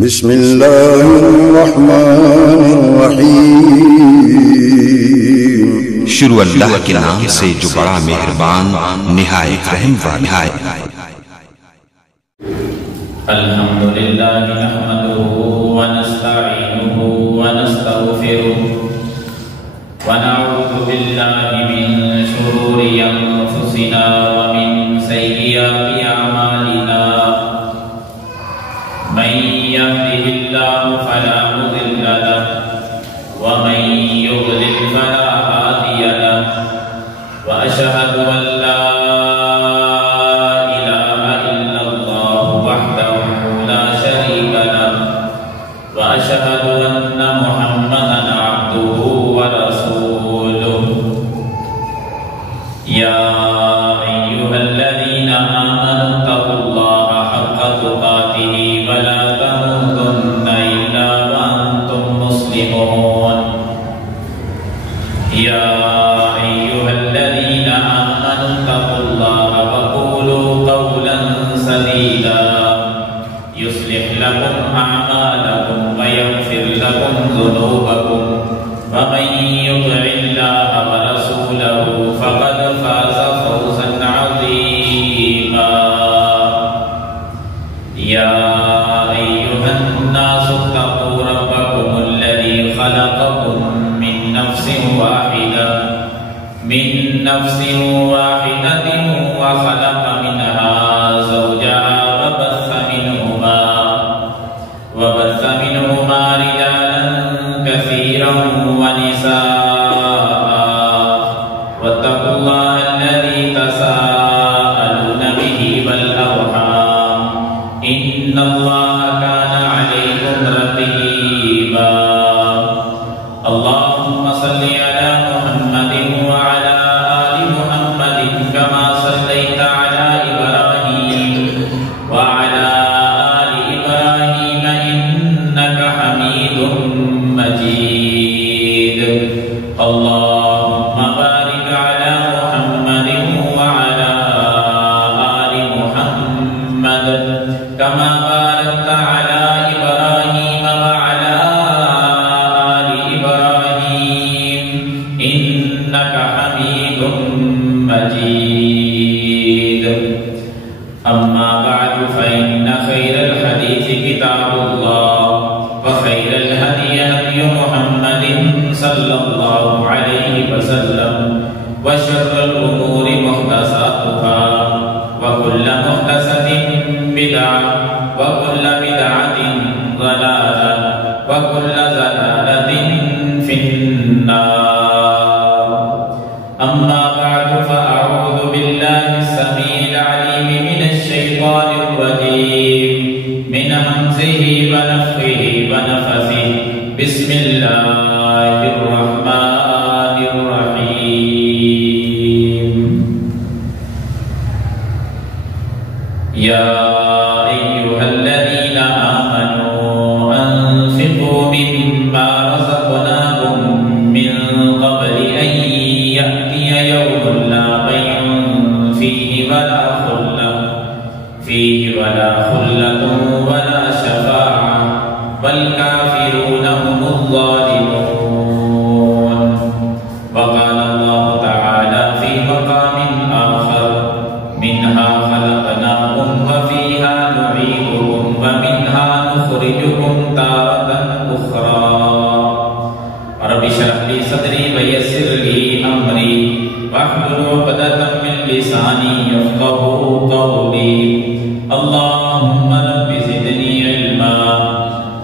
بسم اللہ الرحمن الرحیم۔ شروع اللہ کے نام سے جو بڑا مہربان نہایت رحم والا ہے۔ الحمدللہ نحمدہ ونستعینہ ونستغفرہ ونعوذ باللہ من شرور انفسنا ومن سیئات اعمالنا من يهده الله فلا مضل له ومن يضلل فلا هادي له واشهد ان لا اله الا الله وحده لا شريك له واشهد ان محمدا عبده ورسوله يا ايها الذين امنوا اتقوا الله حق تقاته ولا تموتن إلا وأنتم مسلمون يا أيها الذين آمنوا اتقوا الله وقولوا قولا سديدا يصلح لكم أعمالكم ويغفر لكم ذنوبكم ومن يطع الله ورسوله فقد فاز فوزا عظيما يا أيها الناس اتقوا ربكم الذي خلقكم من نفس واحدة وخلق منها زوجها وبث منهما رجالا كثيرا ونساء واتقوا الله الذي تساءلون به والأرحام إن الله كان عليكم رقيبا اللهم صل على محمد وعلى آل محمد كما صليت على إبراهيم وعلى آل إبراهيم إنك حميد مجيد اللهم بارك على محمد وعلى آل محمد كما باركت على إبراهيم وعلى آل إبراهيم إنك حميد مجيد أما بعد فإن خير الحديث كتاب الله وخير الهدي هدي محمد صلى الله عليه وسلم وشر الأمور محدثاتها وكل محدثة بدعة وكل بدعة ضلالة وكل ضلالة في النار أما بعد فأعوذ بالله السميع العليم من الشيطان الرجيم من همزه ونفخه ونفثه بسم الله الرحمن الرحيم يا أيها الذين آمنوا أنفقوا مما رزقناكم من قبل أن يأتي يوم لا بيع فيه ولا خلة ولا شفاعة والكافرون هم الظالمون وقال الله تعالى في مقام آخر منها خلقناكم وفيها نعيدكم ومنها نخرجكم تارة أخرى رب اشرح لي صدري ويسر لي أمري واحلل عقدة من لساني يفقهوا قولي اللهم رب زدني علما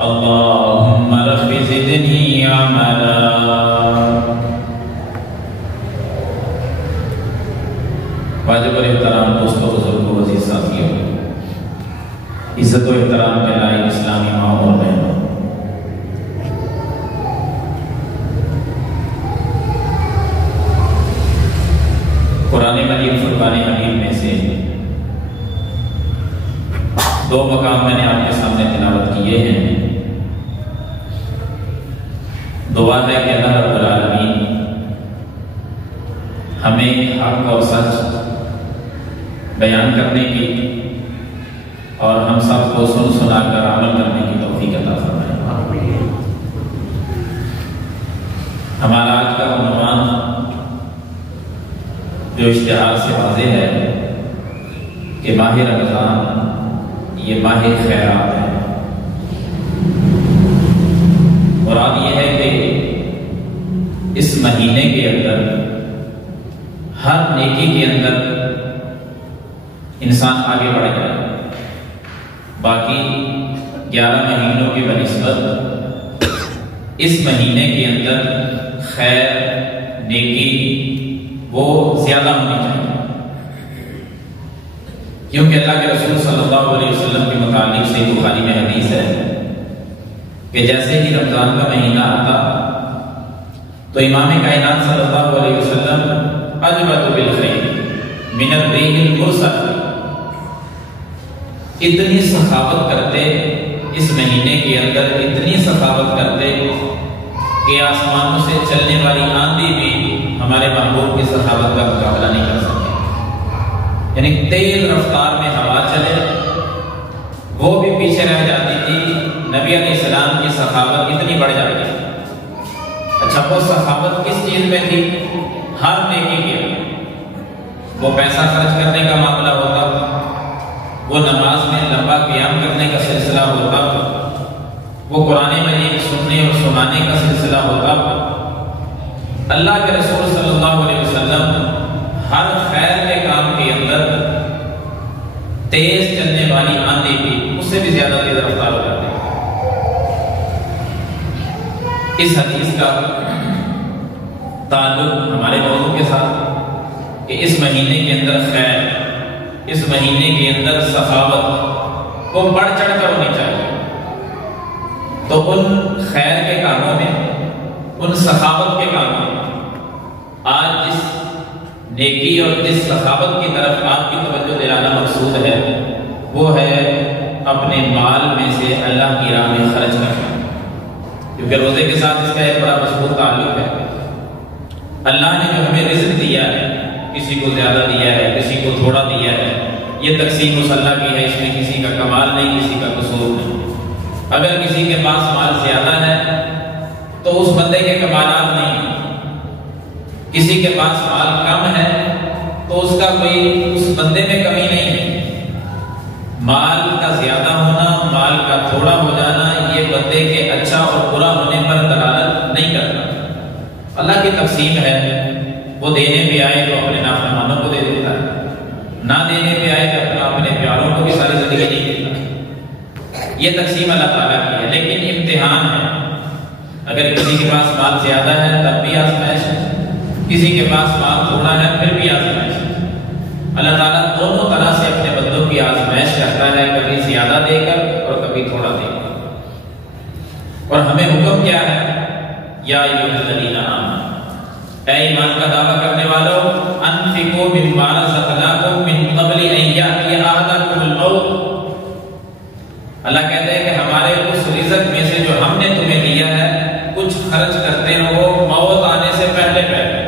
اللهم رب زدني عملا واجب الاحترام دوستوں بزرگوں عزیز ساتھیوں عزت و احترام کے لائق اسلامی ماں اور بہنوں قرآن مجید فرقان حمید میں سے دو مقام میں نے آپ کے سامنے تلاوت کیے ہیں۔ دعا ہے کہ اللہ رب العالمین ہمیں حق اور سچ بیان کرنے کی اور ہم سب کو سن سنا کر عمل کرنے کی توفیق جو اشتہار سے واضح ہے کہ ماہ رمضان یہ ماہ خیرات ہے۔ مراد یہ ہے کہ اس مہینے کے اندر ہر نیکی کے اندر انسان آگے بڑھ جائے۔ باقی 11 مہینوں کی بنسبت اس مہینے کے اندر خیر نیکی وہ زیادہ ہونی چاہیے، کیونکہ اللہ کے رسول صلی اللہ علیہ وسلم کے متعلق صحیح بخاری میں حدیث ہے کہ جیسے ہی رمضان کا مہینہ آتا تو امام کائنات صلی اللہ علیہ وسلم اجود بالخیر من الریح المرسل، اتنی سخاوت کرتے اس مہینے کے اندر، اتنی سخاوت کرتے کہ آسمانوں سے چلنے والی آندھی بھی ہمارے محبوب کی سخاوت کا مقابلہ نہیں کر سکتی۔ یعنی تیز رفتار میں ہوا چلے وہ بھی پیچھے رہ جاتی تھی، نبی علیہ السلام کی سخاوت اتنی بڑھ جاتی تھی۔ اچھا، وہ سخاوت کس چیز میں تھی؟ ہر نیکی کے، وہ پیسہ خرچ کرنے کا معاملہ ہوتا، وہ نماز میں لمبا قیام کرنے کا سلسلہ ہوتا، وہ قرآن مجید سننے اور سنانے کا سلسلہ ہوتا۔ اللہ کے رسول صلی اللہ علیہ وسلم ہر خیر کے کام کے اندر تیز چلنے والی آندھی بھی اس سے بھی زیادہ تیز رفتار ہو جاتی ہے۔ اس حدیث کا تعلق ہمارے موضوع کے ساتھ کہ اس مہینے کے اندر خیر، اس مہینے کے اندر سخاوت وہ بڑھ چڑھ کر ہونی چاہیے۔ تو ان خیر کے کاموں میں، ان سخاوت کے کاموں میں آج جس نیکی اور جس سخاوت کی طرف آپ کی توجہ دلانا مقصود ہے وہ ہے اپنے مال میں سے اللہ کی راہ میں خرچ کرنا، کیونکہ روزے کے ساتھ اس کا ایک بڑا مضبوط تعلق ہے۔ اللہ نے جو ہمیں رزق دیا ہے، کسی کو زیادہ دیا ہے، کسی کو تھوڑا دیا ہے، یہ تقسیم اس اللہ کی ہے، اس میں کسی کا کمال نہیں، کسی کا قصور نہیں۔ اگر کسی کے پاس مال زیادہ ہے تو اس بندے کے کمالات نہیں ہیں، کسی کے پاس مال کم ہے تو اس کا کوئی اس بندے میں کمی نہیں ہے۔ مال کا زیادہ ہونا، مال کا تھوڑا ہو جانا یہ بندے کے اچھا اور برا ہونے پر دلالت نہیں کرتا۔ اللہ کی تقسیم ہے، وہ دینے پہ آئے تو اپنے نافرمانوں کو دے دیتا ہے، نہ دینے پہ آئے تو اپنے پیاروں کو بھی ساری زندگی نہیں دیتا۔ یہ تقسیم اللہ تعالیٰ کی ہے، لیکن امتحان ہے۔ اگر کسی کے پاس مال زیادہ ہے تب بھی آزمائش ہے، کسی کے پاس مال تھوڑا ہے پھر بھی آزمائش ہے۔ اللہ تعالیٰ دونوں طرح سے اپنے بندوں کی آزمائش کرتا ہے، کبھی زیادہ دے کر اور کبھی تھوڑا دے کر۔ اور ہمیں حکم کیا ہے؟ یا ایھا الذین آمنوا، اے ایمان کا دعویٰ کرنے والوں، انفقوا مما رزقناکم من قبل ان یأتی احدکم الموت۔ اللہ کہتے ہیں کہ ہمارے اس رزق میں سے جو ہم نے تمہیں دیا ہے کچھ خرچ کرتے رہو موت آنے سے پہلے پہلے،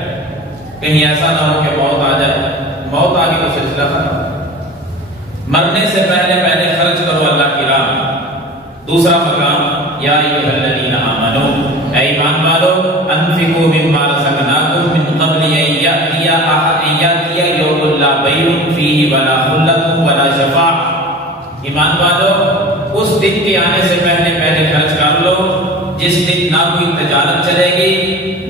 کہیں ایسا نہ ہو کہ موت آ جائے، موت آ گئی تو سلسلہ ختم۔ مرنے سے پہلے پہلے خرچ کرو اللہ کی راہ میں۔ دوسرا مقام، یا ایھا الذین آمنوا، اے ایمان والو، انفقوا مما رزقناکم من قبل ان یأتی یوم لا بیع فیہ ولا خلۃ ولا شفاعۃ۔ ایمان والو، اس دن کے آنے سے پہلے پہلے خرچ کر لو جس دن نہ کوئی تجارت چلے گی،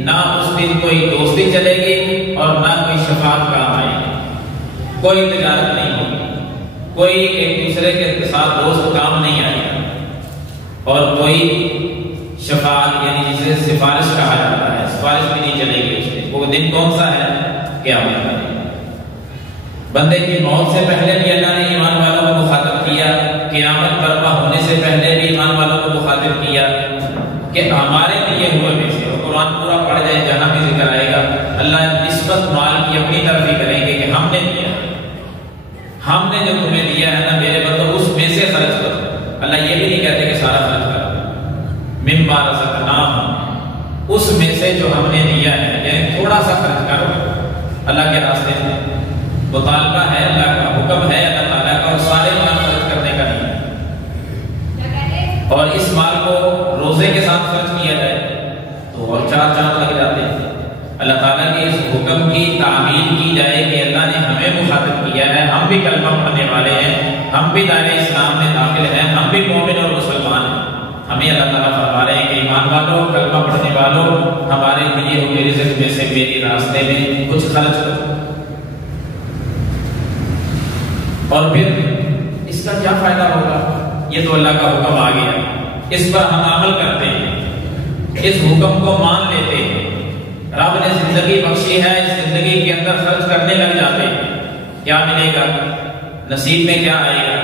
نہ اس دن کوئی دوستی چلے گی اور نہ کوئی شفاعت کام آئے گی۔ کوئی تجارت نہیں ہوگی، کوئی ایک دوسرے کے ساتھ دوست کام نہیں آئے گا، اور کوئی شفاعت یعنی جسے سفارش کہا جاتا ہے، سفارش بھی نہیں چلے گی۔ اس دن، وہ دن کون سا ہے؟ قیامت کا دن۔ بندے کی موت سے پہلے بھی اللہ نے ایمان والوں کو مخاطب کیا، قیامت برپا ہونے سے پہلے بھی ایمان والوں کو مخاطب کیا کہ ہمارے دیے ہوئے میں سے، اور قرآن پورا پڑھ جائے جہاں بھی ذکر آئے گا اللہ نسبت مال کی اپنی طرف ہی کریں گے کہ ہم نے دیا، ہم نے جو تمہیں دیا ہے نا میرے بندو اس میں سے خرچ کرو۔ اللہ یہ بھی نہیں کہتے کہ سارا خرچ کرو، مما رزقناہم، اس میں سے جو ہم نے دیا ہے، یعنی تھوڑا سا خرچ کرو اللہ کے راستے میں۔ مطالبہ ہے، اللہ کا حکم ہے اللہ تعالیٰ کا، اور سارے مال خرچ کرنے کا نہیں ہے۔ اور اس مال کو روزے کے ساتھ خرچ کیا جائے تو اور 4 چاند لگ جاتے ہیں۔ اللہ تعالیٰ کے اس حکم کی تعمیل کی جائے کہ اللہ نے ہمیں مخاطب کیا ہے، ہم بھی کلمہ پڑھنے والے ہیں، ہم بھی دائرۂ اسلام میں داخل ہیں، ہم بھی مومن اور مسلمان ہیں۔ ہمیں اللہ تعالیٰ فرما رہے ہیں کہ ایمان والوں، کلمہ پڑھنے والوں، ہمارے دیے ہوئے رزق میں سے میری راستے میں کچھ خرچ کرو۔ اور پھر اس کا کیا فائدہ ہوگا؟ یہ تو اللہ کا حکم آ گیا، اس پر ہم عمل کرتے ہیں، اس حکم کو مان لیتے ہیں، رب نے زندگی بخشی ہے، اس زندگی کے اندر خرچ کرنے لگ جاتے ہیں، کیا ملے گا؟ نصیب میں کیا آئے گا؟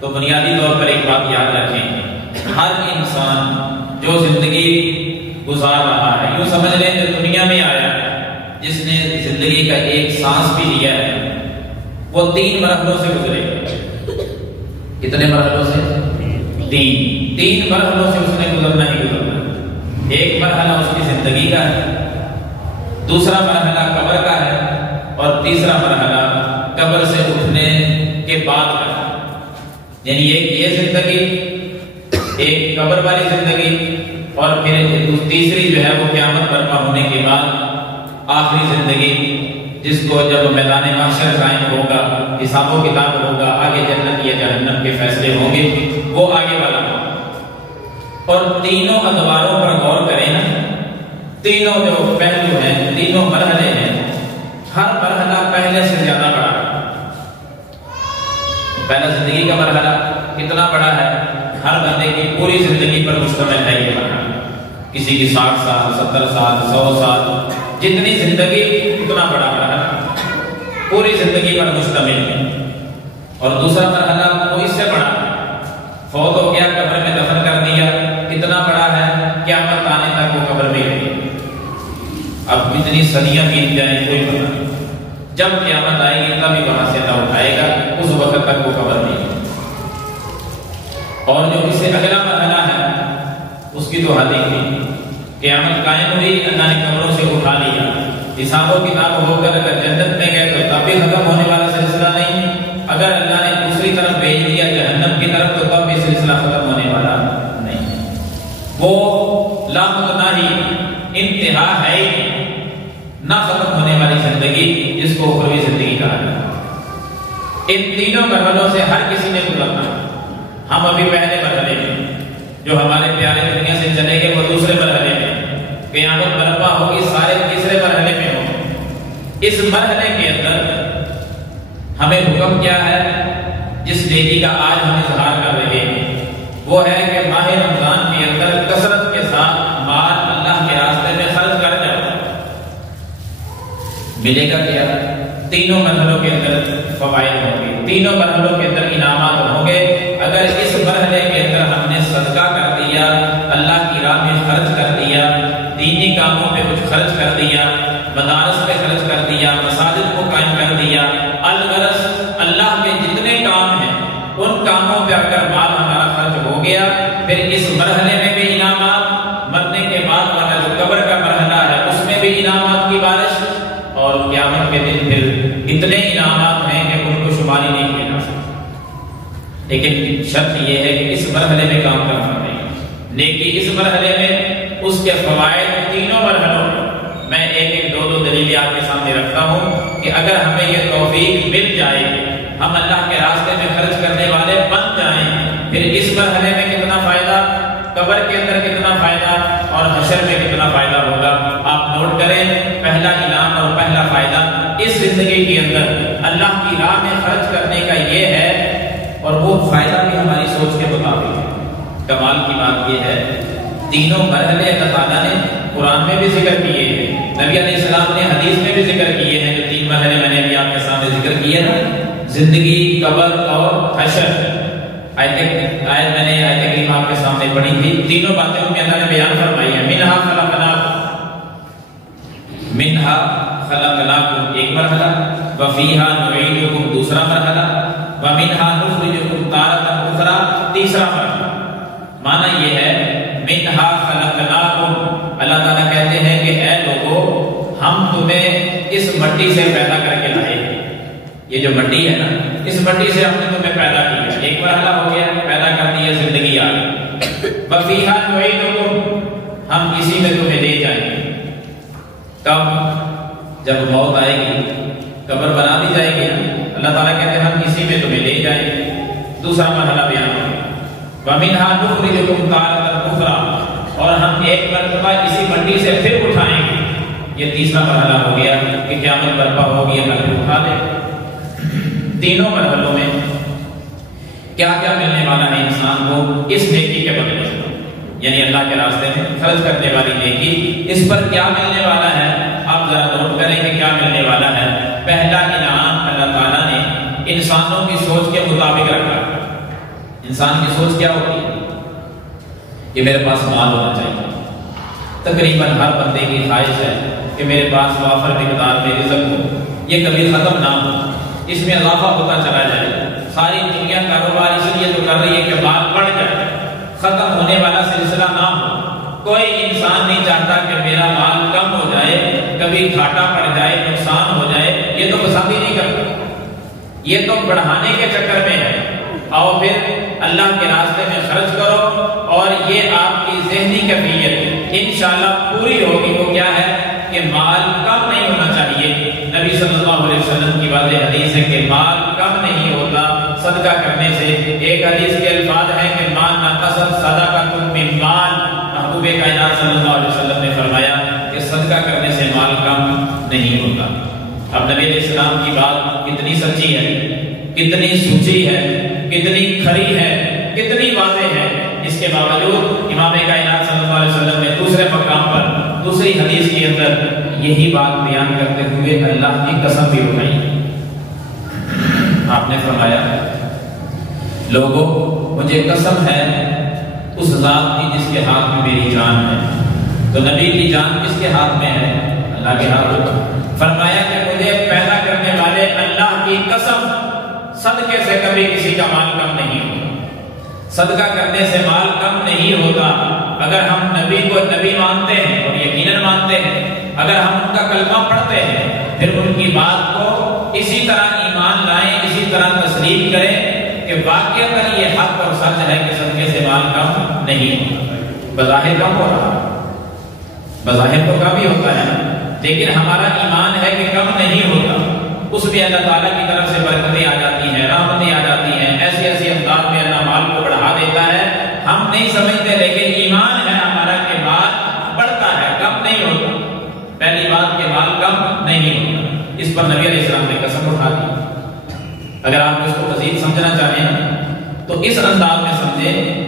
تو بنیادی طور پر ایک بات یاد رکھیں، ہر انسان جو زندگی گزار رہا ہے، یوں سمجھ لیں جو دنیا میں آیا ہے، جس نے زندگی کا ایک سانس بھی لیا ہے، وہ 3 مرحلوں سے گزرے گا۔ کتنے مرحلوں سے؟ 3 مرحلوں سے اس نے گزرنا ہی گزرنا۔ ایک مرحلہ اس کی زندگی کا ہے، دوسرا مرحلہ قبر کا ہے، اور تیسرا مرحلہ قبر سے اٹھنے کے بعد کا ہے۔ یعنی ایک یہ زندگی، ایک قبر والی زندگی، اور پھر تیسری جو ہے وہ قیامت برپا ہونے کے بعد آخری زندگی، جس کو جب میدان محشر قائم ہوگا، حساب و کتاب ہوگا، آگے جنت یا جہنم کے فیصلے ہوں گے، وہ آگے والا۔ اور تینوں ادواروں پر غور کریں نا، تینوں جو پہلو ہیں، تینوں مرحلے ہیں، ہر مرحلہ پہلے سے زیادہ بڑا ہے۔ پہلا زندگی کا مرحلہ کتنا بڑا ہے؟ ہر بندے کی پوری زندگی پر مشتمل ہے یہ مرحلہ، کسی کی 60 سال، 70 سال، 100 سال، جتنی زندگی اتنا بڑا مرحلہ پوری زندگی پر مشتمل ہے۔ اور دوسرا مرحلہ وہ اس سے بڑا ہے، فوت ہو گیا، قبر میں دفن کر دیا، کتنا بڑا ہے؟ قیامت آنے تک وہ قبر میں رہے، اب کتنی صدیاں بیت جائیں کوئی پتہ نہیں، جب قیامت آئے گی تبھی وہاں سے اللہ اٹھائے گا، اس وقت تک وہ قبر میں۔ اور جو اس سے اگلا مرحلہ ہے اس کی تو حد ہی نہیں، قیامت قائم ہوئی، اللہ نے قبروں سے اٹھا لیا، حساب و کتاب ہو کر اگر جنت میں گئے تو تب بھی ختم ہونے والا سلسلہ نہیں، اگر اللہ نے دوسری طرف بھیج دیا جہنم کی طرف تو تب بھی سلسلہ ختم ہونے والا نہیں۔ وہ لامتناہی انتہا ہے نہ ختم ہونے والی زندگی، جس کو اخروی زندگی کہا جاتا ہے۔ ان تینوں مرحلوں سے ہر کسی نے گزرنا ہے۔ ہم ابھی پہلے مرحلے میں، جو ہمارے پیارے دنیا سے چلے گئے وہ دوسرے مرحلے میں، قیامت برپا ہوگی سارے تیسرے مرحلے میں ہوں۔ اس مرحلے کے اندر ہمیں حکم کیا ہے؟ جس نیکی کا آج ہم اظہار کر رہے ہیں وہ ہے کہ ماہ رمضان کے اندر کثرت کے ساتھ مال اللہ کے راستے میں خرچ کر جاؤ۔ ملے گا کیا؟ تینوں مرحلوں کے اندر فوائد ہوں گے، تینوں مرحلوں کے اندر انعامات ہوں گے۔ اگر اس مرحلے کے اندر ہم نے صدقہ کر دیا، اللہ کی راہ میں خرچ کر دیا، دینی کاموں پہ کچھ خرچ کر دیا، مدارس پہ خرچ کر دیا، مساجد کو قائم کر دیا، الغرض اللہ کے جتنے کام ہیں ان کاموں پہ اگر مال ہمارا خرچ ہو گیا، پھر اس مرحلے میں بھی انعامات، مرنے کے بعد والا جو قبر کا مرحلہ ہے اس میں بھی انعامات کی بارش، اور قیامت کے دن پھر اتنے انعامات ہیں کہ ان کو شماری نہیں کیا جا سکتا۔ لیکن شرط یہ ہے کہ اس مرحلے میں کام کرنا نہیں، نیکی اس مرحلے میں، اس کے فوائد تینوں مرحلوں میں۔ میں ایک دو دلیلیں آپ کے سامنے رکھتا ہوں کہ اگر ہمیں یہ توفیق مل جائے، ہم اللہ کے راستے میں خرچ کرنے والے بن جائیں، پھر اس مرحلے میں کتنا فائدہ، قبر کے اندر کتنا فائدہ، اور حشر میں کتنا فائدہ ہوگا۔ آپ نوٹ کریں، پہلا انعام اور پہلا فائدہ اس زندگی کے اندر اللہ کی راہ میں خرچ کرنے کا یہ ہے، اور وہ فائدہ بھی ہماری سوچ کے مطابق ہے۔ کمال کی بات یہ ہے، تینوں مرحلے اللہ تعالیٰ نے قرآن میں بھی ذکر کیے ہیں، نبی علیہ السلام نے حدیث میں بھی ذکر کیے ہیں۔ جو 3 مرحلے میں نے ابھی آپ کے سامنے ذکر کیے نا، زندگی، قبر اور حشر، آیت میں نے آیت کریمہ آپ کے سامنے پڑھی تھی، تینوں باتیں ان میں اللہ نے بیان فرمائی ہیں۔ منہا خلقناکم ایک مرحلہ، وفیہا نعیدکم دوسرا مرحلہ، ومنہا نخرجکم تارۃ اخری تیسرا مرحلہ۔ معنی یہ ہے منہا خلقناکم، اللہ تعالیٰ کہتے ہیں کہ اے لوگو ہم تمہیں اس مٹی سے پیدا کر کے لائے، یہ جو مٹی ہے نا، اس مٹی سے ہم نے تمہیں پیدا کیا، ایک مرحلہ ہو گیا، پیدا کر دیا، زندگی آ گئی۔ وفیہا نعیدکم، ہم اسی میں تمہیں لے جائیں گے۔ کب؟ جب موت آئے گی، قبر بنا دی جائے گی، اللہ تعالیٰ کہتے ہیں ہم اسی میں تمہیں لے جائیں گے۔ دوسرا مرحلہ بیان ہے وَمِنْهَا نُخْرِجُكُمْ تَارَةً أُخْرَىٰ، اور ہم ایک مرتبہ اسی مٹی سے پھر اٹھائیں گے۔ یہ تیسرا مرحلہ ہو گیا کہ قیامت برپا ہوگی، اللہ پھر اٹھا دے۔ تینوں مرحلوں میں کیا کیا ملنے والا ہے انسان کو اس نیکی کے بدلے، یعنی اللہ کے راستے میں خرچ کرنے والی نیکی، اس پر کیا ملنے والا ہے؟ آپ ذرا نوٹ کریں کہ کیا ملنے والا ہے۔ پہلا انعام اللہ تعالیٰ نے انسانوں کی سوچ کے مطابق رکھا۔ انسان کی سوچ کیا ہوتی ہے کہ میرے پاس مال ہونا چاہیے۔ تقریباً ہر بندے کی خواہش ہے کہ میرے پاس وافر مقدار میں رزق ہو، یہ کبھی ختم نہ ہو، اس میں اضافہ ہوتا چلا جائے۔ ساری دنیا کاروبار اس لیے تو کر رہی ہے کہ مال بڑھ جائے، ختم ہونے والا سلسلہ نہ ہو۔ کوئی انسان نہیں چاہتا کہ میرا مال کم ہو جائے، کبھی گھاٹا پڑ جائے، نقصان ہو جائے، یہ تو پسند ہی نہیں کرتا۔ یہ تو بڑھانے کے چکر میں ہے۔ اور پھر اللہ کے راستے میں خرچ کرو، اور یہ آپ کی ذہنی کیفیت انشاءاللہ پوری ہوگی۔ وہ کیا ہے کہ مال کم نہیں ہونا چاہیے۔ نبی صلی اللہ علیہ وسلم کی واضح حدیث ہے کہ مال کم نہیں ہوتا صدقہ کرنے سے۔ ایک حدیث کے الفاظ ہیں کہ مال نقصت صدقۃ من مال، محبوب کائنات صلی اللہ علیہ وسلم نے فرمایا کہ صدقہ کرنے سے مال کم نہیں ہوتا۔ اب نبی علیہ السلام کی بات کتنی سچی ہے، کتنی سچی ہے، کتنی کھری ہے، کتنی واضح ہے، اس کے باوجود امام کائنات صلی اللہ علیہ وسلم نے دوسرے مقام پر دوسری حدیث کے اندر یہی بات بیان کرتے ہوئے اللہ کی قسم بھی اٹھائی۔ آپ نے فرمایا لوگوں مجھے قسم ہے اس ذات کی جس کے ہاتھ میں میری جان ہے۔ تو نبی کی جان کس کے ہاتھ میں ہے؟ اللہ کے ہاتھ میں۔ فرمایا کہ مجھے پیدا کرنے والے اللہ کی قسم، صدقے سے کبھی کسی کا مال کم نہیں ہوتا، صدقہ کرنے سے مال کم نہیں ہوتا۔ اگر ہم نبی کو نبی مانتے ہیں اور یقیناً مانتے ہیں، اگر ہم ان کا کلمہ پڑھتے ہیں، پھر ان کی بات کو اسی طرح ایمان لائیں، اسی طرح تسلیم کریں کہ واقعتاً یہ حق اور سچ ہے کہ صدقے سے مال کم نہیں ہوتا۔ بظاہر کم ہو رہا ہے، بظاہر تو کم ہی ہوتا ہے، لیکن ہمارا ایمان ہے کہ کم نہیں ہوتا۔ اس میں اللہ تعالیٰ کی طرف سے برکتیں آ جاتی ہیں، رحمتیں آ جاتی ہیں، ایسی ایسی انداز میں اللہ مال کو بڑھا دیتا ہے۔ ہم نہیں سمجھتے، لیکن ایمان ہے ہمارا کہ مال بڑھتا ہے، کم نہیں ہوتا۔ پہلی بات کہ مال کم نہیں ہوتا، اس پر نبی علیہ السلام نے قسم اٹھا دی۔ اگر آپ اس کو مزید سمجھنا چاہیں تو اس انداز میں سمجھیں۔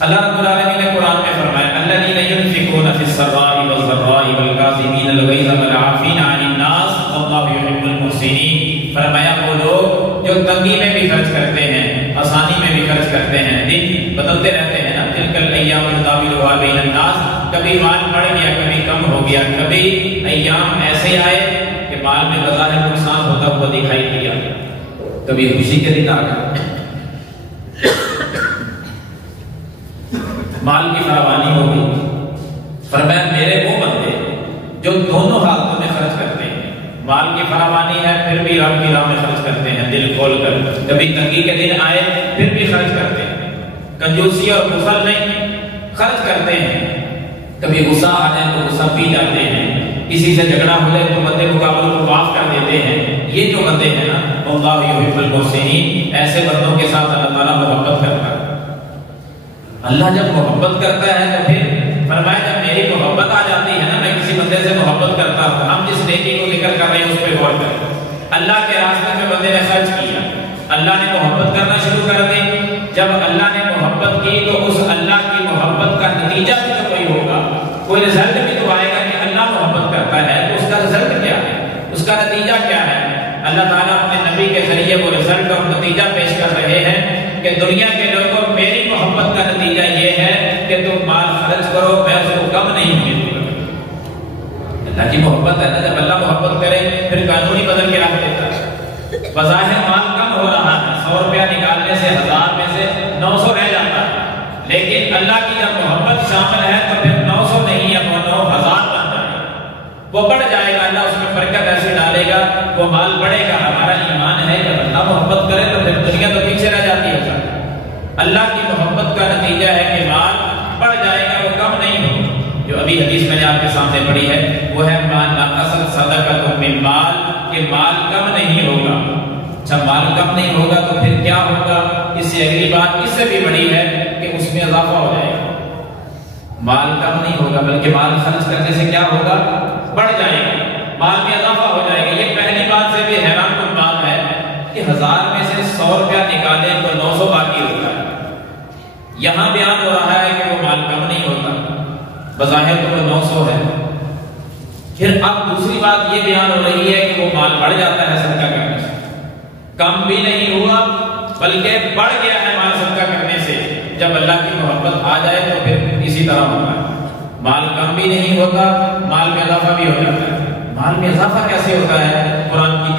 اللہ رب العالمین نے قرآن میں فرمایا الذین ينفقون فی السراء والضراء والکاظمین الغیظ والعافین عن الناس واللہ یحب المحسنین۔ فرمایا وہ لوگ جو تنگی میں بھی خرچ کرتے ہیں، آسانی میں بھی خرچ کرتے ہیں۔ دن بدلتے رہتے ہیں نا، تلک الایام نداولها بین الناس، کبھی مال بڑھ گیا، کبھی کم ہو گیا، کبھی ایام ایسے آئے کہ مال میں بظاہر نقصان ہوتا ہوا دکھائی دیا، کبھی خوشی کے دن آ گئے، مال کی فراوانی ہو گئی۔ فرمایا میرے وہ بندے جو دونوں حالتوں میں خرچ کرتے ہیں، مال کی فراوانی ہے پھر بھی رب کی راہ میں خرچ کرتے ہیں دل کھول کر، کبھی تنگی کے دن آئے پھر بھی خرچ کرتے ہیں، کنجوسی اور بخل نہیں، خرچ کرتے ہیں۔ کبھی غصہ آ جائے تو غصہ پی جاتے ہیں، کسی سے جھگڑا ہو جائے تو مد مقابل کو معاف کر دیتے ہیں۔ یہ جو بندے ہیں نا، اللہ یحب المحسنین، ایسے بندوں کے ساتھ اللہ تعالیٰ محبت کرتا ہے۔ اللہ جب محبت کرتا ہے تو پھر فرمایا جب میری محبت آ جاتی ہے نا، میں کسی بندے سے محبت کرتا ہوں۔ ہم جس نیکی کو ذکر کر رہے ہیں اس پہ غور کریں۔ اللہ کے راستے میں بندے نے خرچ کیا، اللہ نے محبت کرنا شروع کر دی۔ جب اللہ نے محبت کی تو اس اللہ کی محبت کا نتیجہ بھی تو کوئی ہوگا، کوئی رزلٹ بھی تو آئے گا کہ اللہ محبت کرتا ہے تو اس کا رزلٹ کیا ہے، اس کا نتیجہ کیا ہے۔ اللہ تعالیٰ اپنے نبی کے ذریعے وہ رزلٹ اور نتیجہ پیش کر رہے ہیں کہ دنیا کے لوگوں میری محبت کا نتیجہ یہ ہے کہ تم مال خرچ کرو، میں اس کو کم نہیں ہونے دوں گا۔ اللہ کی محبت ہے نا، جب اللہ محبت کرے پھر قانونی بدل کے رکھ دیتا ہے۔ بظاہر مال کم ہو رہا ہے، 100 روپیہ نکالنے سے 1000 میں سے 900 رہ جاتا ہے، لیکن اللہ کی جب محبت شامل ہے تو پھر 900 نہیں ہے، وہ 9000 بن جائے گا، وہ بڑھ جائے گا۔ اللہ اس میں برکت ایسے ڈالے گا، وہ مال بڑھے گا۔ ہمارا ایمان ہے جب اللہ محبت کرے تو پھر دنیا تو پیچھے رہ جاتی ہے۔ اللہ کی محبت کا نتیجہ ہے کہ مال بڑھ جائے گا، وہ کم نہیں ہو۔ جو ابھی لمبی حدیث میں نے آپ کے سامنے پڑھی ہے، وہ ہے ما نقصت صدقۃ من مال، کہ مال کم نہیں ہوگا۔ اچھا مال کم نہیں ہوگا تو پھر کیا ہوگا؟ اس سے اگلی بات اس سے بھی بڑی ہے کہ اس میں اضافہ ہو جائے گا۔ مال کم نہیں ہوگا بلکہ مال خرچ کرنے سے کیا ہوگا؟ بڑھ جائے گا، مال میں اضافہ ہو جائے گا۔ یہ پہلی بات سے بھی حیران کن بات ہے کہ 1000 میں سے 100 روپیہ نکالیں تو 900 باقی ہوتا ہے۔ یہاں بیان ہو رہا ہے کہ وہ مال کم نہیں ہوتا، بظاہر تو وہ 900 ہے۔ پھر اب دوسری بات یہ بیان ہو رہی ہے کہ وہ مال بڑھ جاتا ہے صدقہ کرنے سے، کم بھی نہیں ہوا بلکہ بڑھ گیا ہے مال صدقہ کرنے سے۔ جب اللہ کی محبت آ جائے تو پھر اسی طرح ہوتا ہے، مال کم بھی نہیں ہوتا، مال میں اضافہ بھی ہو جاتا ہے۔ مال میں اضافہ کیسے ہوتا ہے؟ قرآن کی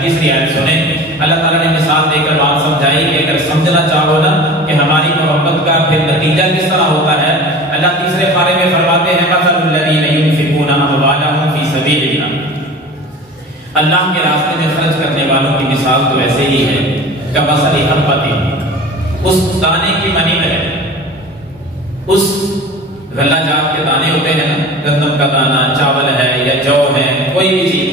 تیسری آیت سنیں، اللہ تعالیٰ نے مثال دے کر بات سمجھائی کہ اگر سمجھنا چاہو نا کہ ہماری محبت کا پھر نتیجہ کس طرح ہوتا ہے، اللہ تیسرے پارے میں فرماتے ہیں مثل الذین ينفقون اموالهم فی سبیل اللہ، اللہ کے راستے میں خرچ کرنے والوں کی مثال تو ایسے ہی ہے کمثل حبۃ، اس دانے کی مانند ہے، اس غلہ جات کے دانے ہوتے ہیں نا، گندم کا دانہ، چاول ہے یا جو ہے، کوئی بھی چیز،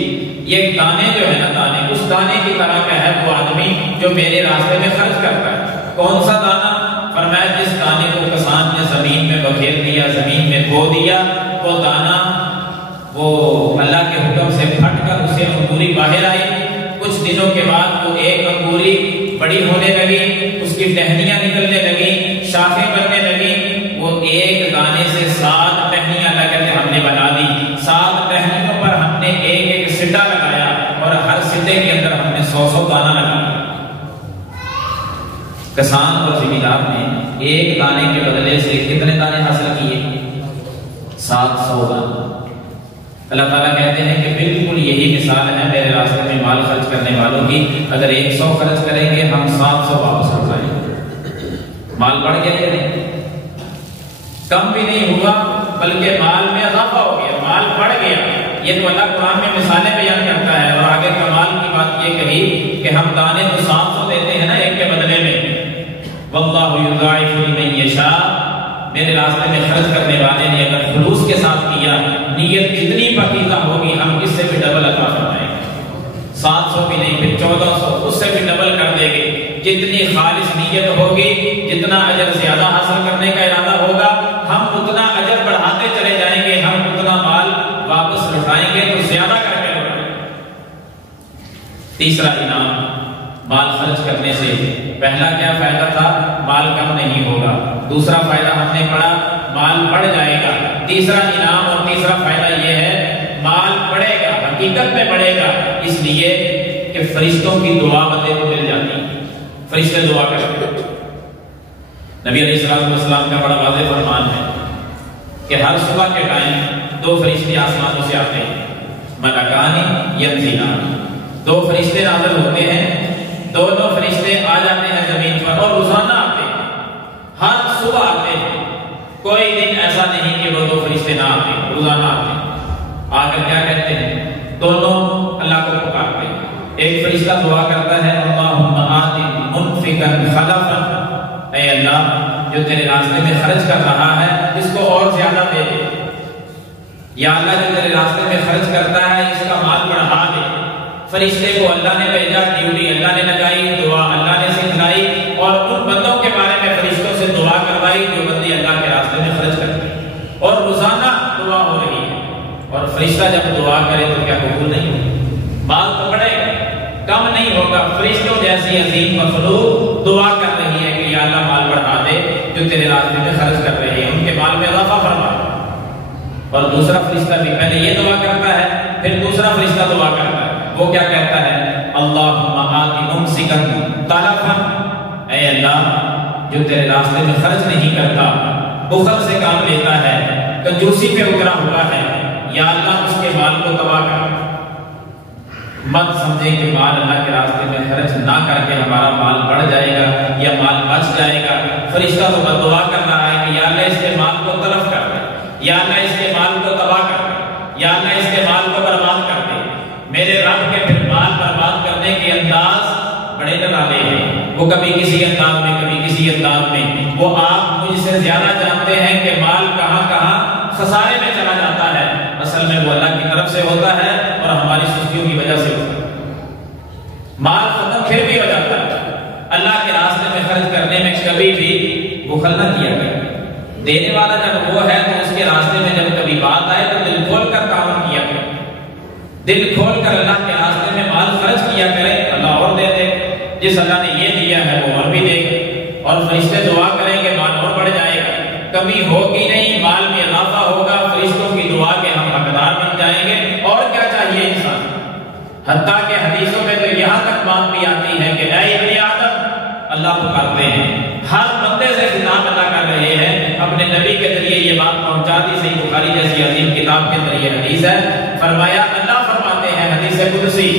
یہ دانے جو ہے نا، دانے اس دانے کی طرح کا ہے وہ آدمی جو میرے راستے میں خرچ کرتا ہے۔ کون سا دانہ؟ فرمایا جس دانے کو کسان نے زمین میں بکھیر دیا، زمین میں بو دیا، وہ دانہ وہ اللہ کے حکم سے پھٹ کر اسے انگوری باہر آئی، کچھ دنوں کے بعد وہ ایک انگوری بڑی ہونے لگی، اس کی ٹہنیاں نکلنے لگی، شاخیں بننے لگی، وہ ایک دانے سے 7 ٹہنیاں اللہ کہتے ہم نے بنا دی، 7 ٹہنیوں پر ہم نے ایک ایک سٹا لگایا اور ہر سٹے کے اندر ہم نے 100 دانہ لگایا۔ کسان اور زمیندار نے ایک دانے کے بدلے سے کتنے دانے حاصل کیے؟ 700 دانے۔ اللہ تعالیٰ کہتے ہیں کہ بالکل یہی مثال ہے میرے راستے میں مال خرچ کرنے والوں کی، اگر 100 خرچ کریں گے ہم 700 واپس لوٹائیں گے۔ مال بڑھ گیا یا نہیں؟ کم بھی نہیں ہوا بلکہ مال میں اضافہ ہو گیا، مال بڑھ گیا۔ یہ تو اللہ قرآن میں مثالیں بیان کرتا ہے، اور آگے کمال کی بات یہ کہی کہ ہم دانے تو 700 دیتے ہیں نا ایک کے بدلے میں، واللہ یضاعف لمن یشاء، میرے راستے میں خرچ کرنے والے نے اگر خلوص کے ساتھ کیا، نیت جتنی پاکیزہ ہوگی ہم اس سے بھی ڈبل عطا فرمائیں گے، 700 بھی نہیں پھر 1400، اس سے بھی ڈبل کر دیں گے۔ جتنی خالص نیت ہوگی، جتنا اجر زیادہ حاصل کرنے کا ارادہ ہوگا، ہم اتنا اجر بڑھاتے چلے جائیں گے، ہم اتنا مال واپس لوٹائیں گے تو زیادہ کر کے لوٹائیں گے۔ تیسرا انعام مال خرچ کرنے سے، پہلا کیا فائدہ تھا؟ مال کم نہیں ہوگا۔ دوسرا فائدہ ہم نے پڑھا مال بڑھ جائے گا۔ تیسرا انعام اور تیسرا فائدہ یہ ہے مال بڑھے گا، حقیقت میں بڑھے گا، اس لیے کہ فرشتوں کی دعا بندے کو مل جاتی، فرشتے دعا کرتے ہیں۔ نبی علیہ السلام کا بڑا واضح فرمان ہے کہ ہر صبح کے ٹائم 2 فرشتے آسمانوں سے آتے ہیں، ملکان ینزلان، 2 فرشتے نازل ہوتے ہیں، دونوں فرشتے آ جاتے ہیں زمین پر اور روزانہ آتے ہیں، ہر صبح آتے ہیں، کوئی دن ایسا نہیں کہ وہ 2 فرشتے نہ آتے، روزانہ آتے ہیں۔ آ کر کیا کہتے ہیں؟ دونوں اللہ کو پکارتے ہیں۔ ایک فرشتہ دعا کرتا ہے اللہم آت منفقا خلفا، اے اللہ جو تیرے راستے میں خرچ کر رہا ہے اس کو اور زیادہ دے دے، یا اللہ جو تیرے راستے میں خرچ کرتا ہے اس کا مال بڑھا دے۔ فرشتے کو اللہ نے بھیجا، ڈیوٹی اللہ نے لگائی، دعا اللہ نے سکھلائی، اور ان بندوں کے بارے میں فرشتوں سے دعا کروائی جو بندے اللہ کے راستے میں خرچ کرتے ہیں، اور روزانہ دعا ہو رہی ہے۔ اور فرشتہ جب دعا کرے تو کیا قبول نہیں ہوگی؟ مال تو بڑھے گا، کم نہیں ہوگا۔ فرشتوں جیسی عظیم مخلوق دعا کر رہی ہے کہ یا اللہ مال بڑھا دے جو تیرے راستے میں خرچ کر رہے ہیں، ان کے مال میں اضافہ فرما۔ اور دوسرا فرشتہ بھی پہلے یہ دعا کرتا ہے، پھر دوسرا فرشتہ دعا کرتا ہے، وہ کیا کہتا ہے؟ اللہم آت ممسکا تلفا، اے اللہ جو تیرے راستے میں خرچ نہیں کرتا، بخل سے کام لیتا ہے، کنجوسی پہ اترا ہوا ہے، یا اللہ اس کے مال کو تباہ کر۔ مت سمجھے کہ مال اللہ کے راستے میں خرچ نہ کر کے ہمارا مال بڑھ جائے گا یا مال بچ جائے گا۔ فرشتہ تو دعا کر رہا ہے کہ یا اللہ اس کے مال کو تلف کر دے، یا اللہ اس کے مال کو تباہ کر دے، یا اللہ اس کے مال کو برباد کر دے۔ میرے رب کے پھر مال برباد کرنے کے انداز بڑے نرانے ہیں، وہ کبھی کسی انداز میں، کبھی کسی انداز میں۔ وہ آپ مجھ سے زیادہ جانتے ہیں کہ مال کہاں کہاں خسارے میں چلا جاتا ہے، اصل میں وہ اللہ کی طرف سے ہوتا ہے اور ہماری سستیوں کی وجہ سے ہوتا ہے۔ مال ختم پھر بھی ہو جاتا ہے، اللہ کے راستے میں خرچ کرنے میں کبھی بھی بخل نہ کیا کرے۔ دینے والا جب وہ ہے تو اس کے راستے میں جب کبھی بات آئے تو دل کھول کر کام کیا کرے، دل کھول کر اللہ کے راستے میں مال خرچ کیا کرے، اللہ اور دے دے، جس اللہ نے یہ دیا ہے وہ اور بھی دے گا، اور فرشتے دعا کریں گے مال اور بڑھ جائے گا، کمی ہوگی نہیں، مال میں اضافہ ہوگا، فرشتوں کی دعا کے ہم حقدار بن جائیں گے۔ اور کیا چاہیے انسان؟ حتیٰ کہ حدیثوں میں تو یہاں تک بات بھی آتی ہے کہ اے ابن آدم، اللہ پکارتے ہیں، ہر بندے سے خطاب اللہ کر رہے ہیں، اپنے نبی کے ذریعے یہ بات پہنچا دی۔ صحیح بخاری جیسی عظیم کتاب کے اندر یہ حدیث ہے، فرمایا اللہ فرماتے ہیں حدیث قدسی،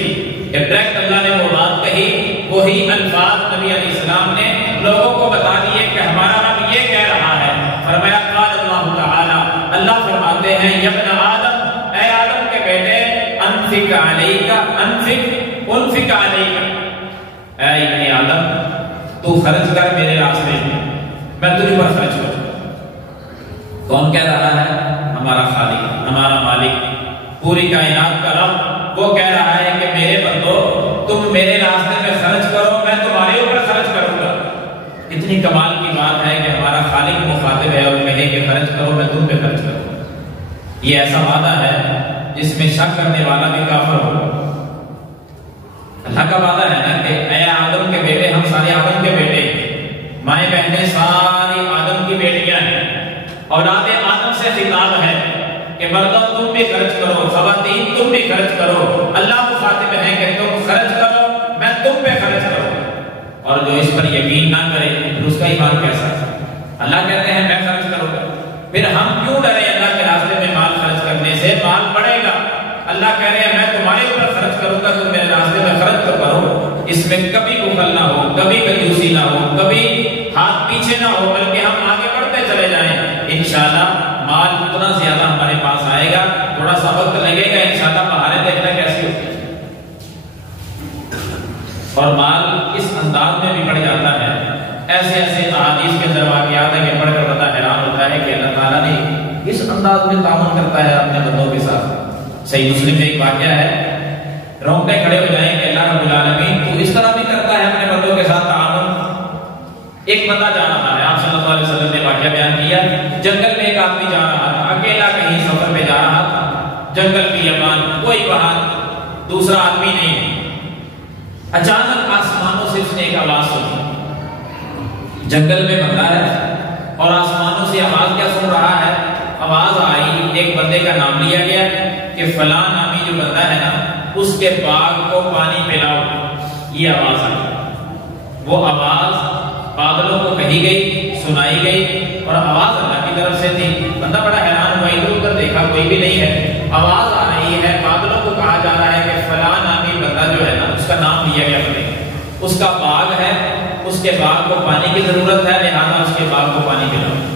ڈائریکٹ اللہ نے وہ بات کہی، وہی الفاظ نبی علیہ السلام نے لوگوں کو بتا دیے کہ ہمارا رب یہ کہہ رہا ہے۔ فرمایا قال اللہ تعالی، اللہ فرماتے ہیں یا ابن آدم، اے آدم کے بیٹے، انفق علیک، انفق علیک، اے ابن آدم تو خرچ کر میرے راستے میں تجھ پر خرچ کروں۔ کون کہہ رہا ہے؟ ہمارا خالق، ہمارا مالک، پوری کائنات کا رب، وہ کہہ رہا ہے کہ میرے بندو تم میرے راستے میں خرچ کرو، میں تمہارے اوپر خرچ کروں گا۔ اتنی کمال کی بات ہے کہ ہمارا خالق مخاطب ہے اور کہے کہ خرچ کرو، میں تم پہ خرچ کروں گا۔ یہ ایسا وعدہ ہے جس میں شک کرنے والا بھی کافر ہوگا۔ اللہ کا وعدہ ہے نا کہ اے آدم کے بیٹے، ہم سارے آدم کے بیٹے ہیں، مائیں بہنیں ساری آدم کی بیٹیاں ہیں، اولاد آدم سے خطاب ہے کہ مردوں تم بھی خرچ کرو، خواتین تم بھی خرچ کرو۔ اللہ مخاطب ہے کہ تم خرچ کرو، میں تم پہ خرچ کروں، اور جو اس پر یقین نہ کرے اس کا ایمان کیسا ہے؟ اللہ کہتے ہیں میں خرچ کروں گا، پھر ہم کیوں ڈرے اللہ کے راستے میں مال خرچ کرنے سے؟ مال بڑھے گا، اللہ کہہ رہے ہیں میں تمہارے اوپر خرچ کروں گا، تم میرے راستے میں خرچ کرو، اس میں کبھی بخل نہ ہو، کبھی کنجوسی نہ ہو، کبھی ہاتھ پیچھے نہ ہو، بلکہ ہم آگے بڑھتے چلے جائیں۔ انشاءاللہ مال اتنا زیادہ ہمارے پاس آئے گا، تھوڑا سا وقت لگے گا، انشاءاللہ بہاریں دیکھنا کیسی ہوتی ہے، اور مال اس انداز میں بھی بڑھ جاتا ہے۔ ایسے ایسے احادیث کے اندر واقعات ہیں کہ پڑھ کر بڑا حیران ہوتا ہے کہ اللہ تعالیٰ نے اس انداز میں تعاون کرتا ہے اپنے بندوں کے ساتھ۔ صحیح مسلم میں ایک واقعہ ہے، رونگٹے کھڑے ہو جائیں کہ اللہ رب العالمین تو اس طرح بھی کرتا ہے اپنے بندوں کے ساتھ تعاون۔ ایک بندہ جا رہا ہے، آپ صلی اللہ علیہ وسلم نے واقعہ بیان کیا، جنگل میں ایک آدمی جا رہا تھا، اکیلا کہیں سفر پہ جا رہا تھا، جنگل کی بیابان، کوئی وہاں دوسرا آدمی نہیں۔ اچانک آسمانوں سے اس نے ایک آواز سنی، جنگل میں بندہ ہے اور آسمانوں سے آواز کیا سن رہا ہے؟ آواز آئی، ایک بندے کا نام لیا گیا کہ فلاں نامی جو بندہ ہے نا اس کے باغ کو پانی پلاؤ، یہ آواز آئی۔ وہ آواز بادلوں کو کہی گئی، سنائی گئی، اور آواز اللہ کی طرف سے تھی۔ بندہ بڑا حیران ہوا، ادھر ادھر دیکھا کوئی بھی نہیں ہے، آواز آ رہی ہے، بادلوں کو کہا جا رہا ہے کہ فلاں نامی بندہ جو ہے نا اس کا نام لیا گیا بندے، اس کا باغ ہے، اس کے باغ کو پانی کی ضرورت ہے، لہذا اس کے باغ کو پانی پلاؤ۔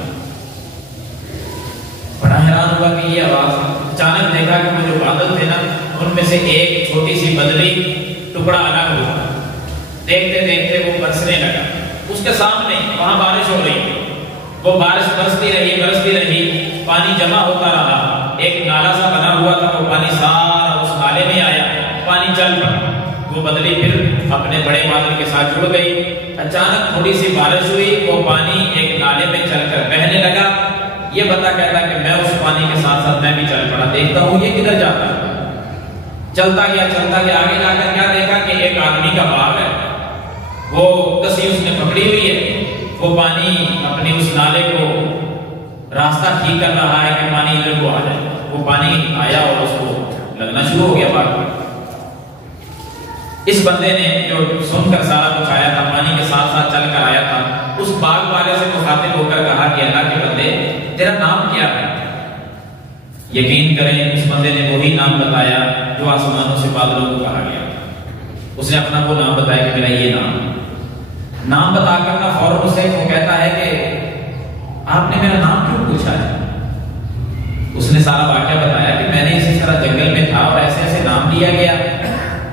بڑا حیران ہوا کہ یہ آواز، اچانک دیکھا کہ وہ جو بادل تھے نا ان میں سے ایک چھوٹی سی بدلی ٹکڑا الگ ہوا، دیکھتے دیکھتے وہ برسنے لگا، اس کے سامنے وہاں بارش ہو رہی تھی، وہ بارش برستی رہی، پانی جمع ہوتا رہا، ایک نالا سا بنا ہوا تھا، وہ پانی سارا اس نالے میں آیا، پانی چل پڑا، وہ بدلی پھر اپنے بڑے بادل کے ساتھ جڑ گئی۔ اچانک تھوڑی سی بارش ہوئی، وہ پانی ایک نالے میں چل کر بہنے لگا، یہ بندہ کہتا کہ میں اس پانی کے ساتھ ساتھ میں بھی چل پڑا، دیکھتا ہوں یہ کدھر جاتا ہے، چلتا گیا، آگے جا کر کیا دیکھا کہ ایک آدمی کا باغ ہے، وہ کسی اس نے پکڑی ہوئی ہے، وہ پانی اپنے اس نالے کو راستہ ٹھیک کر رہا ہے کہ پانی ادھر کو آ جائے، وہ پانی آیا اور اس کو لگنا شروع ہو گیا باغ میں۔ اس بندے نے جو سن کر سارا کچھ آیا تھا، پانی کے ساتھ ساتھ چل کر آیا تھا، اس باغ والے سے مخاطب ہو کر کہا کہ اللہ کے بندے تیرا نام کیا ہے؟ یقین کریں اس بندے نے وہی نام بتایا جو آسمانوں سے بادلوں کو کہا گیا، اس نے اپنا وہ نام بتایا کہ میرا یہ نام بتا کر نہ فوراً اسے وہ کہتا ہے کہ آپ نے میرا نام کیوں پوچھا ہے؟ اس نے سارا واقعہ بتایا کہ میں نے اسی طرح جنگل میں تھا اور ایسے ایسے نام لیا گیا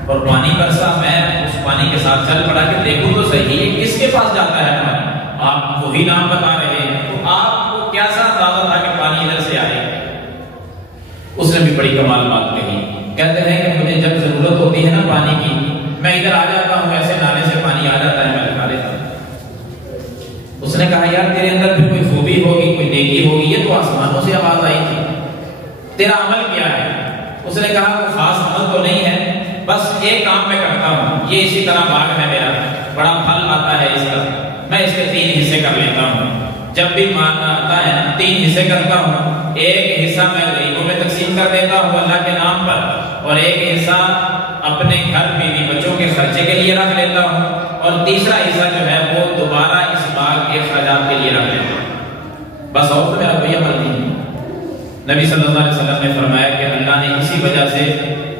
اور پانی برسا، میں اس پانی کے ساتھ چل پڑا کہ دیکھوں تو صحیح یہ کس کے پاس جاتا ہے پانی، آپ وہی نام بتا رہے ہیں، تو آپ کو کیسا اندازہ تھا کہ پانی ادھر سے آئے؟ اس نے بھی بڑی کمال بات کہی، کہتے ہیں کہ مجھے جب ضرورت ہوتی ہے نا پانی کی، میں ادھر آ جاتا ہوں، ایسے نالے سے پانی آ جاتا ہے، میں لگا لیتا ہوں۔ اس نے کہا یار تیرے اندر بھی کوئی خوبی ہوگی، کوئی نیکی ہوگی، یہ تو آسمانوں سے آواز آئی تھی، تیرا عمل کیا ہے؟ اس نے کہا کوئی خاص عمل تو نہیں ہے، بس ایک کام میں کرتا ہوں، یہ اسی طرح باغ ہے میرا، بڑا پھل آتا ہے اس کا، میں اس کے 3 حصے کر لیتا ہوں، جب بھی مال آتا ہے 3 حصے کرتا ہوں، ایک حصہ میں غریبوں میں تقسیم کر دیتا ہوں اللہ کے نام پر، اور ایک حصہ اپنے گھر بیوی بچوں کے خرچے کے لیے رکھ لیتا ہوں، اور تیسرا حصہ جو ہے وہ دوبارہ اس باغ کے اخراجات کے لیے رکھ لیتا ہوں، بس اور تو میرا کوئی عمل نہیں۔ نبی صلی اللہ علیہ وسلم نے فرمایا کہ اللہ نے اسی وجہ سے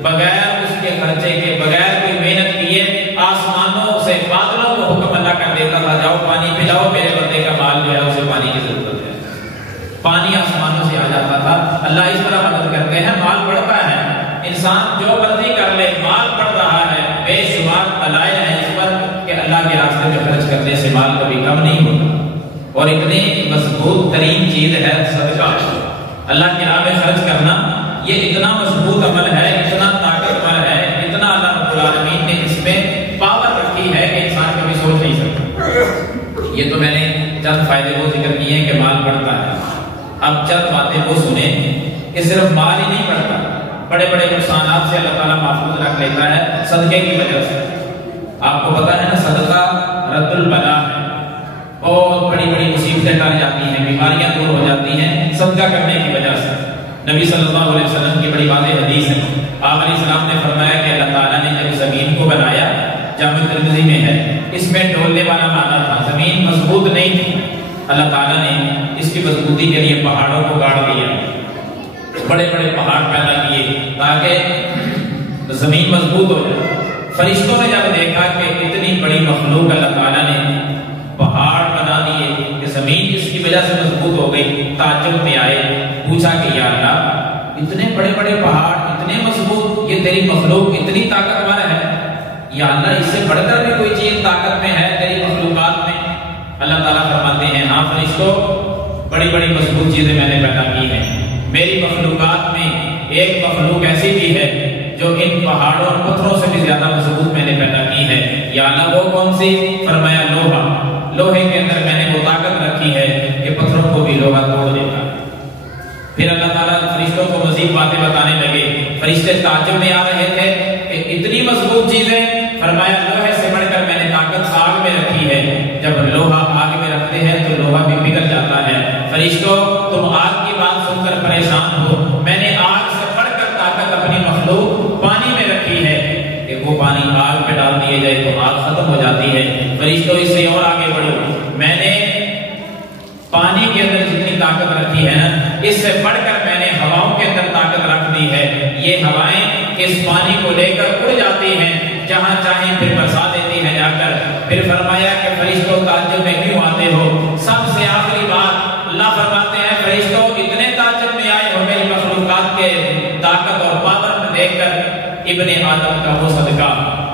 بغیر اس کے خرچے کے، بغیر کوئی محنت کیے، آسمانوں سے بادلوں کو حکم اللہ کر دیتا تھا جاؤ پانی پلاؤ، میرے بندے کا مال جو ہے اسے پانی کی ضرورت ہے، پانی آسمانوں سے آ جاتا تھا۔ اللہ اس طرح مدد کرتے ہیں، مال بڑھتا ہے، انسان جو مرضی کر لے، مال بڑھ رہا ہے، بے شمار دلائل ہیں اس پر کہ اللہ کے راستے میں خرچ کرنے سے مال کبھی کم نہیں ہوتا، اور اتنی مضبوط ترین چیز ہے صدقہ، اللہ کی راہ میں خرچ کرنا، یہ اتنا مضبوط عمل ہے، اتنا طاقتور ہے، اتنا اللہ رب العالمین نے اس میں پاور رکھی ہے کہ انسان کبھی سوچ نہیں سکتا۔ یہ تو میں نے چند فائدے وہ ذکر کیے ہیں کہ مال بڑھتا ہے، اب چند باتیں وہ سنیں کہ صرف مال ہی نہیں بڑھتا، بڑے بڑے نقصانات سے اللہ تعالیٰ محفوظ رکھ لیتا ہے صدقے کی وجہ سے۔ آپ کو پتا ہے نا صدقہ رد البلا ہے، بہت بڑی بڑی مصیبتیں ٹل جاتی ہیں، بیماریاں دور ہو جاتی ہیں صدقہ کرنے کی وجہ سے۔ نبی صلی اللہ علیہ وسلم کی بڑی واضح حدیث ہے، آپ علیہ السلام نے فرمایا کہ اللہ تعالیٰ نے جب زمین کو بنایا، جامع ترمذی میں ہے، اس میں ڈولنے والا معنی تھا، زمین مضبوط نہیں تھی، اللہ تعالیٰ نے اس کی مضبوطی کے لیے پہاڑوں کو گاڑ دیا، بڑے بڑے پہاڑ پیدا کیے تاکہ زمین مضبوط ہو جائے۔ فرشتوں نے جب دیکھا کہ اتنی بڑی مخلوق اللہ تعالیٰ نے پہاڑ بنا دیے کہ زمین اس کی وجہ سے مضبوط ہو گئی، تعجب میں آئے، پوچھا کہ یا اللہ اتنے بڑے بڑے پہاڑ اتنے مضبوط، یہ تیری مخلوق اتنی طاقتور ہے، یا اللہ اس سے بڑھ کر بھی کوئی چیز طاقت میں ہے تیری مخلوقات میں؟ اللہ تعالیٰ فرماتے ہیں ہاں فرشتوں، بڑی بڑی مضبوط چیزیں میں نے پیدا کی ہیں، میری مخلوقات میں ایک مخلوق ایسی بھی ہے جو ان پہاڑوں اور پتھروں سے بھی زیادہ مضبوط میں نے پیدا کی ہے، یا اللہ وہ کون سی؟ فرمایا لوہا، لوہے کے اندر میں نے وہ طاقت رکھی ہے کہ پتھروں کو بھی لوہا توڑ دیتا۔ پھر اللہ تعالیٰ فرشتوں کو مزید باتیں بتانے لگے، فرشتے تعجب میں آ رہے تھے کہ اتنی مضبوط چیزیں، فرمایا لوہے سے بڑھ کر میں نے طاقت آگ میں رکھی ہے، جب لوہا آگ میں رکھتے ہیں تو لوہا بھی پگھل جاتا ہے، فرشتوں تم آگ کی بات سن کر پریشان ہو، میں نے آگ سے بڑھ کر طاقت اپنی مخلوق پانی میں رکھی ہے کہ وہ پانی آگ پہ ڈال دیے جائے تو آگ ختم ہو جاتی ہے، فرشتوں اس سے اور آگے بڑھو، میں نے پانی کے اندر جتنی طاقت رکھی ہے نا، اس سے بڑھ کر میں نے ہواؤں کے اندر طاقت رکھ دی ہے، یہ ہوائیں اس پانی کو لے کر اڑ جاتی ہیں، جہاں چاہیں پھر برسا دیتی ہیں جا کر۔ پھر فرمایا کہ فرشتوں تعجب میں کیوں آتے ہو؟ سب سے آخری بات اللہ فرماتے ہیں فرشتوں اتنے تعجب میں آئے ہو میری مخلوقات کے طاقت اور پاور میں دیکھ کر، ابن آدم کا وہ صدقہ،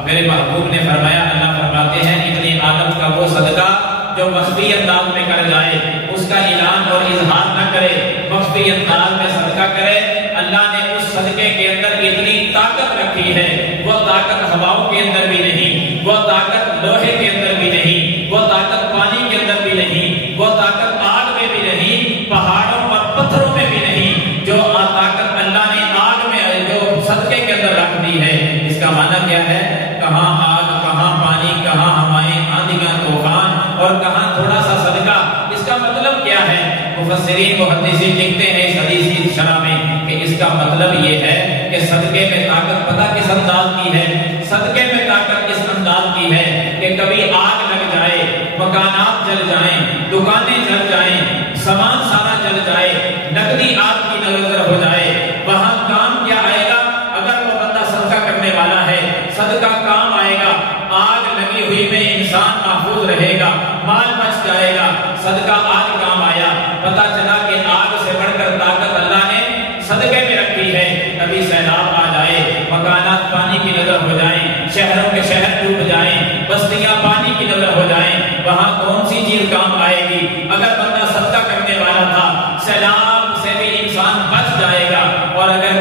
میرے محبوب نے فرمایا، اللہ فرماتے ہیں ابن آدم کا وہ صدقہ جو مخفی انداز میں کر جائے، اس کا اعلان اور اظہار نہ کرے، مخفی انداز میں صدقہ کرے، اللہ نے اس صدقے کے اندر اتنی طاقت رکھی ہے، وہ طاقت ہواؤں کے اندر بھی نہیں، وہ طاقت لوہے کے اندر بھی نہیں، وہ طاقت پانی کے اندر بھی نہیں، وہ طاقت آگ میں بھی نہیں، پہاڑوں اور پتھروں میں بھی نہیں، جو طاقت اللہ نے آگ میں جو صدقے کے اندر رکھ دی ہے۔ اس کا معنی کیا ہے؟ کہاں آگ، کہاں پانی، کہاں ہوائیں، آندھیاں، طوفان، اور کہاں تھوڑا سا صدقہ۔ اس کا مطلب کیا ہے؟ مفسرین محدثین لکھتے ہیں اس حدیث کی شرح میں کہ اس کا مطلب یہ ہے کہ صدقے میں طاقت پتہ کس انداز کی ہے؟ صدقے میں طاقت اس انداز کی ہے کہ کبھی آگ لگ جائے، مکانات جل جائیں، دکانیں جل جائیں، سامان سارا جل جائے، نقدی آگ کی نظر ہو جائے، وہاں کام کیا آئے گا؟ اگر وہ بندہ صدقہ کرنے والا ہے، صدقہ کام آئے گا، آگ لگی ہوئی میں انسان محفوظ رہے گا، مال بچ جائے گا، صدقہ آج کام آیا، پتہ چلا کہ آگ سے بڑھ کر طاقت اللہ نے صدقے میں رکھی ہے، کبھی سیلاب آ جائے، مکانات پانی کی نظر ہو جائیں، شہروں کے شہر ڈوب جائیں، بستیاں پانی کی نظر ہو جائیں، وہاں کون سی چیز کام آئے گی؟ اگر بندہ صدقہ کرنے والا تھا، سیلاب سے بھی انسان بچ جائے گا، اور اگر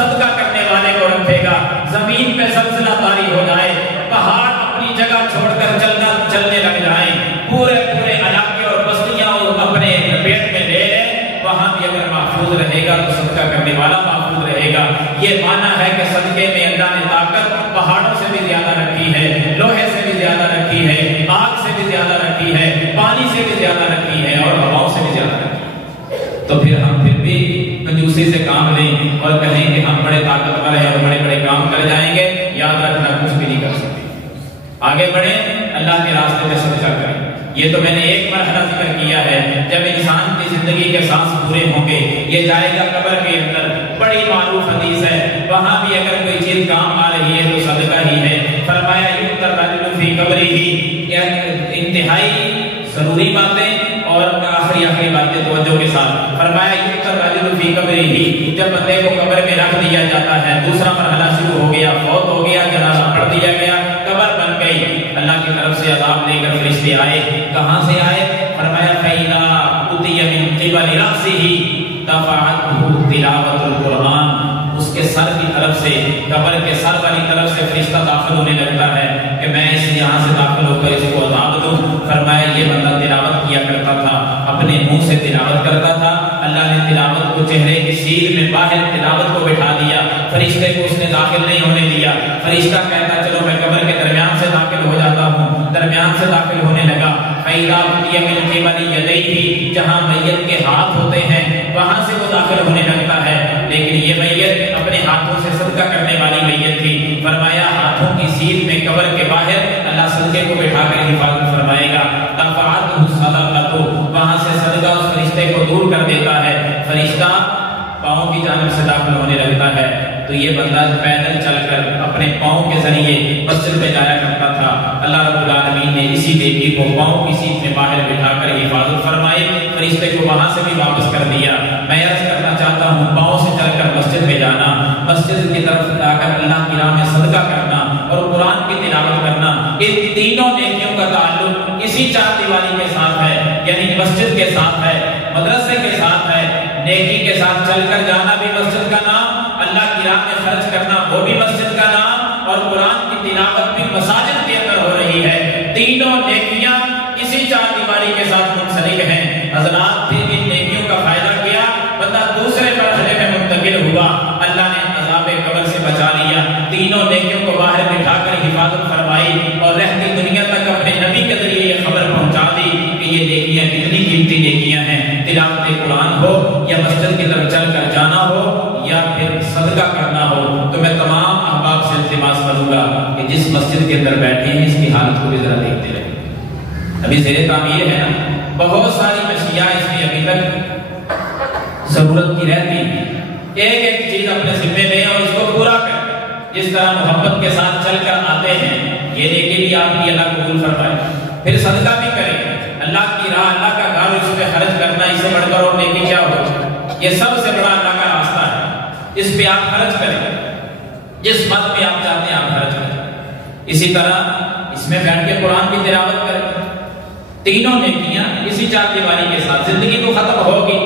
صدقہ کرنے والے کو رکھے گا. زمین پہ زلزلہ طاری ہو جائے, پہاڑ اپنی جگہ چھوڑ کر چلنے لگ جائیں, پورے علاقے اور بستیاں اپنے پیٹ میں لے لیں, وہاں بھی اگر محفوظ رہے گا تو صدقہ کرنے والا محفوظ رہے گا. یہ معنی ہے کہ صدقے میں اللہ نے طاقت پہاڑوں سے بھی زیادہ رکھی ہے, لوہے سے بھی زیادہ رکھی ہے, آگ سے بھی زیادہ رکھی ہے, پانی سے بھی زیادہ رکھی ہے, اور ہواؤں سے بھی زیادہ رکھی ہے. تو پھر ہم بھی کنجوسی سے کام لیں اور کہیں کہ ہم بڑے طاقتور ہیں اور بڑے کام کر جائیں گے, یاد رکھنا کچھ بھی نہیں کر سکتے. آگے بڑھیں, اللہ کے راستے میں صدقہ کریں. یہ تو میں نے ایک مرحلہ ذکر کیا ہے. جب انسان کی زندگی کے سانس پورے ہوں گے, یہ جائے گا قبر کے اندر. بڑی معروف حدیث ہے, وہاں بھی اگر کوئی چیز کام آ رہی ہے تو صدقہ ہی ہے. فرمایا یؤتى الرجل فی قبرہ, انتہائی ضروری باتیں اور آخری باتیں توجہ کے ساتھ. فرمایا یؤتى الرجل فی قبرہ, جب بندے کو قبر میں رکھ دیا جاتا ہے, دوسرا مرحلہ شروع ہو گیا, فوت ہو گیا, جنازہ پڑھ دیا گیا, قبر بن گئی. اللہ کی طرف سے عذاب لے کر فرشتے آئے. کہاں سے آئے؟ فرمایا فَإِذَا أُوتِيَ مِن قِبَلِ رَأْسِهِ دَفَعَتْهُ تِلَاوَةُ الْقُرْآنِ. اس کے سر کی طرف سے, قبر کے سر والی طرف سے فرشتہ داخل ہونے لگتا ہے کہ میں اس یہاں سے داخل ہو کر اس کو عذاب دوں. فرمایا یہ بندہ تلاوت کیا کرتا تھا, اپنے منہ سے تلاوت کرتا تھا. اللہ نے تلاوت کو چہرے کی سیر میں باہر تلاوت کو بٹھا دیا, فرشتے کو اس نے داخل نہیں ہونے دیا. فرشتہ کہتا چلو میں قبر کے درمیان سے داخل ہو جاتا ہوں. درمیان سے داخل ہونے لگا. فَإِذَا أُوتِيَ مِن قِبَلِ يَدَيْهِ, جہاں میت کے ہاتھ ہوتے ہیں وہاں سے وہ داخل ہونے لگتا ہے. لیکن یہ میت اپنے ہاتھوں سے صدقہ کرنے والی میت تھی. فرمایا ہاتھوں کی سیل میں قبر کے باہر اللہ صدقے کو بٹھا کر حفاظت فرمائے گا. دفعتہ الصدقۃ, وہاں سے صدقہ اس فرشتے کو دور کر دیتا ہے. فرشتہ پاؤں کی جانب سے داخل ہونے لگتا ہے. تو یہ بندہ پیدل چل کر اپنے پاؤں کے ذریعے مسجد میں جایا کرتا تھا. اللہ رب العالمین نے اسی بیٹی کو پاؤں کی سیٹ میں باہر بٹھا کر حفاظت فرمائی, فرشتے کو وہاں سے بھی واپس کر دیا. میں عرض کرنا چاہتا ہوں, پاؤں سے چل کر مسجد میں جانا, مسجد کی طرف جا کر اللہ کی راہ میں صدقہ کرنا اور قرآن کی تلاوت کرنا, ان تینوں نیکیوں کا تعلق اسی چار دیواری کے ساتھ ہے. یعنی مسجد کے ساتھ ہے, مدرسے کے ساتھ ہے, نیکی کے ساتھ چل کر جانا بھی مسجد کا نام, اللہ کی راہ میں خرچ کرنا وہ بھی مسجد کا نام, اور قرآن کی تلاوت بھی مساجد کے اندر ہو رہی ہے. تینوں نیکیاں اسی چار دیواری کے ساتھ منسلک ہیں. حضرات پھر ان نیکیوں کا فائدہ کیا, بندہ دوسرے مرحلے میں منتقل ہوا, اللہ نے عذاب قبر سے بچا لیا. تینوں نیکیوں کو باہر بٹھا کر حفاظت فرمائی اور رہتی دنیا تک اپنے نبی کے ذریعے یہ خبر پہنچا دی کہ یہ نیکیاں کتنی قیمتی نیکیاں ہیں. تلاوت قرآن ہو یا مسجد کی طرف چل کر جانا ہو یا پھر صدقہ کرنا ہو. تو میں تمام احباب سے التماس کروں گا کہ جس مسجد کے اندر بیٹھے ہیں اس کی حالت کو بھی ذرا دیکھتے رہیں. ابھی زیر تعمیر ہے نا, بہت ساری اشیاء اس میں ابھی تک ضرورت کی رہتی ہے. ایک ایک چیز اپنے ذمے لیں اور اس کو پورا کریں. جس طرح محبت کے ساتھ چل کر آتے ہیں, یہ نیکی بھی آپ کی اللہ قبول فرمائے. پھر صدقہ بھی کریں, اللہ کی راہ, اللہ کا گھر, اس پہ خرچ کرنا, اس سے بڑھ کر اور نیکی کیا ہو. یہ سب سے بڑا اللہ کا راستہ ہے, اس پہ آپ خرچ کریں. جس مت پہ آپ چاہتے ہیں آپ خرچ کریں. اسی طرح اس میں بیٹھ کے قرآن کی تلاوت کریں. تینوں نیکیاں اسی چار دیواری کے ساتھ. زندگی تو ختم ہوگی.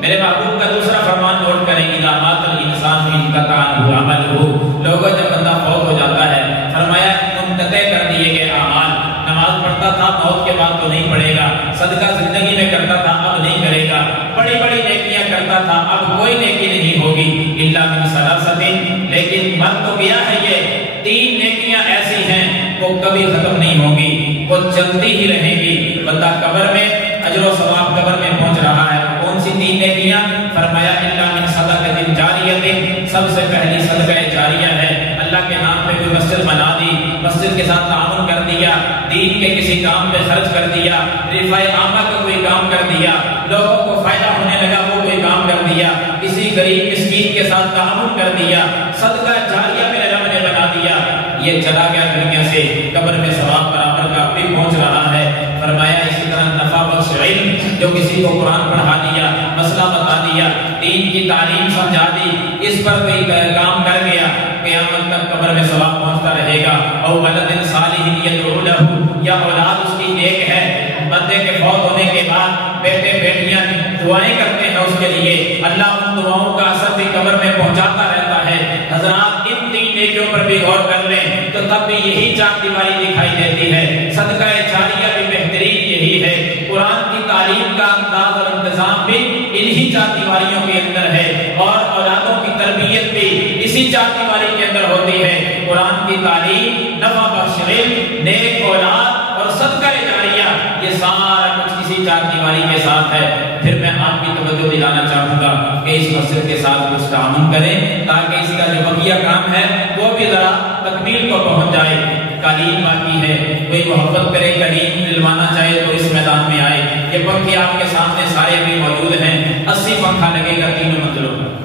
میرے محبوب کا دوسرا فرمان نوٹ کریں, اذا مات الانسان انقطع عنہ عملہ. لوگوں جب بندہ فوت ہو جاتا ہے, فرمایا منقطع کر دیے گئے اعمال. نماز پڑھتا تھا, موت کے بعد تو نہیں پڑھے گا. صدقہ زندگی میں کرتا تھا, اب نہیں کرے گا. بڑی بڑی نیکیاں کرتا تھا, اب کوئی نیکی نہیں ہوگی. الا من ثلاثۃ, لیکن مر تو گیا ہے. یہ تین نیکیاں ایسی ہیں وہ کبھی ختم نہیں ہوں گی, وہ چلتی ہی رہیں گی. بندہ قبر میں اجر و ثواب قبر میں پہنچ رہا ہے. کون سی تین نیکیاں؟ فرمایا الا من صدقۃ جاریہ, سب سے پہلی صدقہ جاریہ ہے. اللہ کے نام پہ کوئی مسجد بنا دی, مسجد کے ساتھ تعاون کر دیا, دین کے کسی کام پہ خرچ کر دیا, رفاع عامہ کا کوئی کام کر دیا, لوگوں کو فائدہ ہونے لگا وہ کوئی کام کر دیا, کسی غریب مسکین کے ساتھ تعاون کر دیا, صدقہ جاریہ میرے رب نے بنا دیا. یہ چلا گیا دنیا سے, قبر میں ثواب برابر کا بھی پہنچ رہا ہے. فرمایا اسی طرح نفع بخش علم, جو کسی کو قرآن پڑھا دیا, مسئلہ بتا دیا, دین کی تعلیم سمجھا دی, اس پر کوئی کام کر گیا, قیامت تک قبر میں ثواب پہنچتا رہے گا. او ولد صالح یدعو لہ, یا اولاد اس کی نیک ہے, بندے کے فوت ہونے کے بعد بیٹے بیٹیاں دعائیں کرتے ہیں اس کے لیے, اللہ ان دعاؤں کا اثر بھی قبر میں پہنچاتا رہتا ہے. ہے۔ حضرات ان تین نیکیوں پر بھی غور کر لیں تو تب بھی یہی چار دیواری دکھائی دیتی ہے۔ صدقہ جاریہ بھی بہترین یہی ہے۔ قرآن کی تعلیم کا انداز اور انتظام بھی انہی چار دیواریوں کے اندر ہے، اور اولادوں کی تربیت بھی اسی چار دیواری کے اندر ہوتی ہے۔ قرآن کی تعلیم، نفع بخش علم، نیک اولاد اور صدقہ جاریہ، یہ سارا کچھ اسی چار دیواری کے ساتھ ہے۔ پھر میں آپ کی توجہ دلانا چاہوں گا کہ اس مسجد کے ساتھ کچھ تعاون کریں تاکہ اس کا جو بقیہ کام ہے وہ بھی ذرا تکمیل کو پہنچ جائے۔ قالین باقی ہے، کوئی محبت کرے، قالین دلوانا چاہے تو اس میدان میں آئے۔ یہ پنکھے آپ کے سامنے سارے ابھی موجود ہیں، 80 پنکھا لگے گا تینوں منزلوں پر۔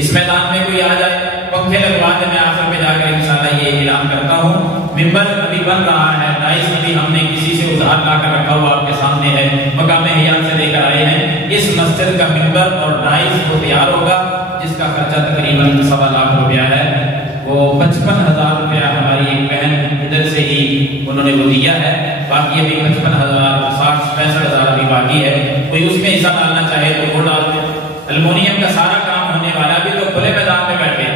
اس میدان میں کوئی آ جائے پنکھے لگوا دے، میں آخر میں جا کر انشاءاللہ یہ اعلان کرتا ہوں۔ ممبر ابھی بن رہا ہے، ڈائس ابھی ہم نے کسی سے ادھار لا کر رکھا ہوا آپ کے سامنے ہے، مقام حیات سے لے کر آئے ہیں۔ اس مسجد کا ممبر اور ڈائس وہ تیار ہوگا جس کا خرچہ تقریباً 1.25 لاکھ روپیہ ہے۔ وہ 55,000 روپیہ ہماری ایک بہن ادھر سے ہی انہوں نے وہ دیا ہے، باقی ابھی 55,000 65,000 ابھی باقی ہے۔ کوئی اس میں حصہ ڈالنا چاہے تو وہ ڈال دے۔ المونیم کا سارا کام ہونے والا بھی تو کھلے میدان میں بیٹھے،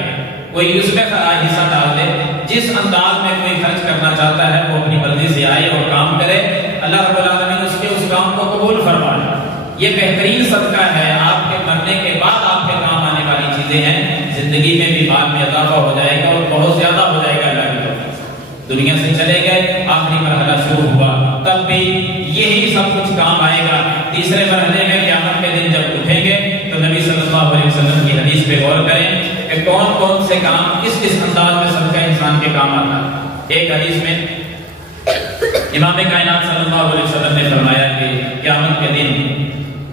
کوئی اس میں حصہ ڈال دے۔ جس انداز میں کوئی خرچ کرنا چاہتا ہے وہ اپنی مرضی سے آئے اور کام کرے، اللہ رب العالمین اس کے اس کام کو قبول فرمائے۔ یہ بہترین صدقہ ہے، آپ کے مرنے کے بعد آپ کے کام آنے والی چیزیں ہیں، زندگی میں بھی بعد میں اضافہ ہو جائے گا اور بہت زیادہ ہو جائے گا۔ اللہ کی توفیق، دنیا سے چلے گئے، آخری مرحلہ شروع ہوا، تب بھی یہی سب کچھ کام آئے گا۔ تیسرے مرحلے میں قیامت کے دن جب اٹھیں گے تو نبی صلی اللہ علیہ وسلم کی حدیث پہ غور کریں کہ کون کون سے کام کس کس انداز میں صدقہ انسان کے کام آتا ہے۔ ایک حدیث میں امام کائنات صلی اللہ علیہ وسلم نے فرمایا کہ قیامت کے دن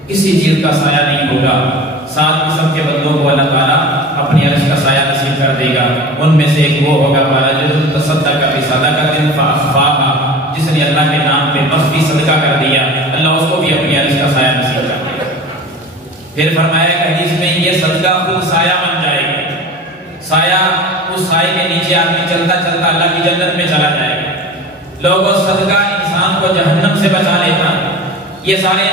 کسی چیز کا سایہ نہیں ہوگا، 7 قسم کے بندوں کو اللہ تعالیٰ اپنی عرش کا سایہ نصیب کر دے گا۔ ان میں سے ایک وہ ہوگا رجل تصدق بصدقۃ فاخفاها، جس نے اللہ کے نام پہ مخفی صدقہ کر دیا، اللہ اس کو بھی اپنی عرش کا سایہ نصیب کر دے گا۔ پھر فرمایا کہ حدیث میں یہ صدقہ خود سایہ بن جائے گا، سایہ اس سائے کے نیچے آدمی چلتا چلتا اللہ کی جنت میں چلا جائے گا۔ لوگوں صدقہ انسان کو جہنم سے بچا لیتا ہے۔ یہ سارے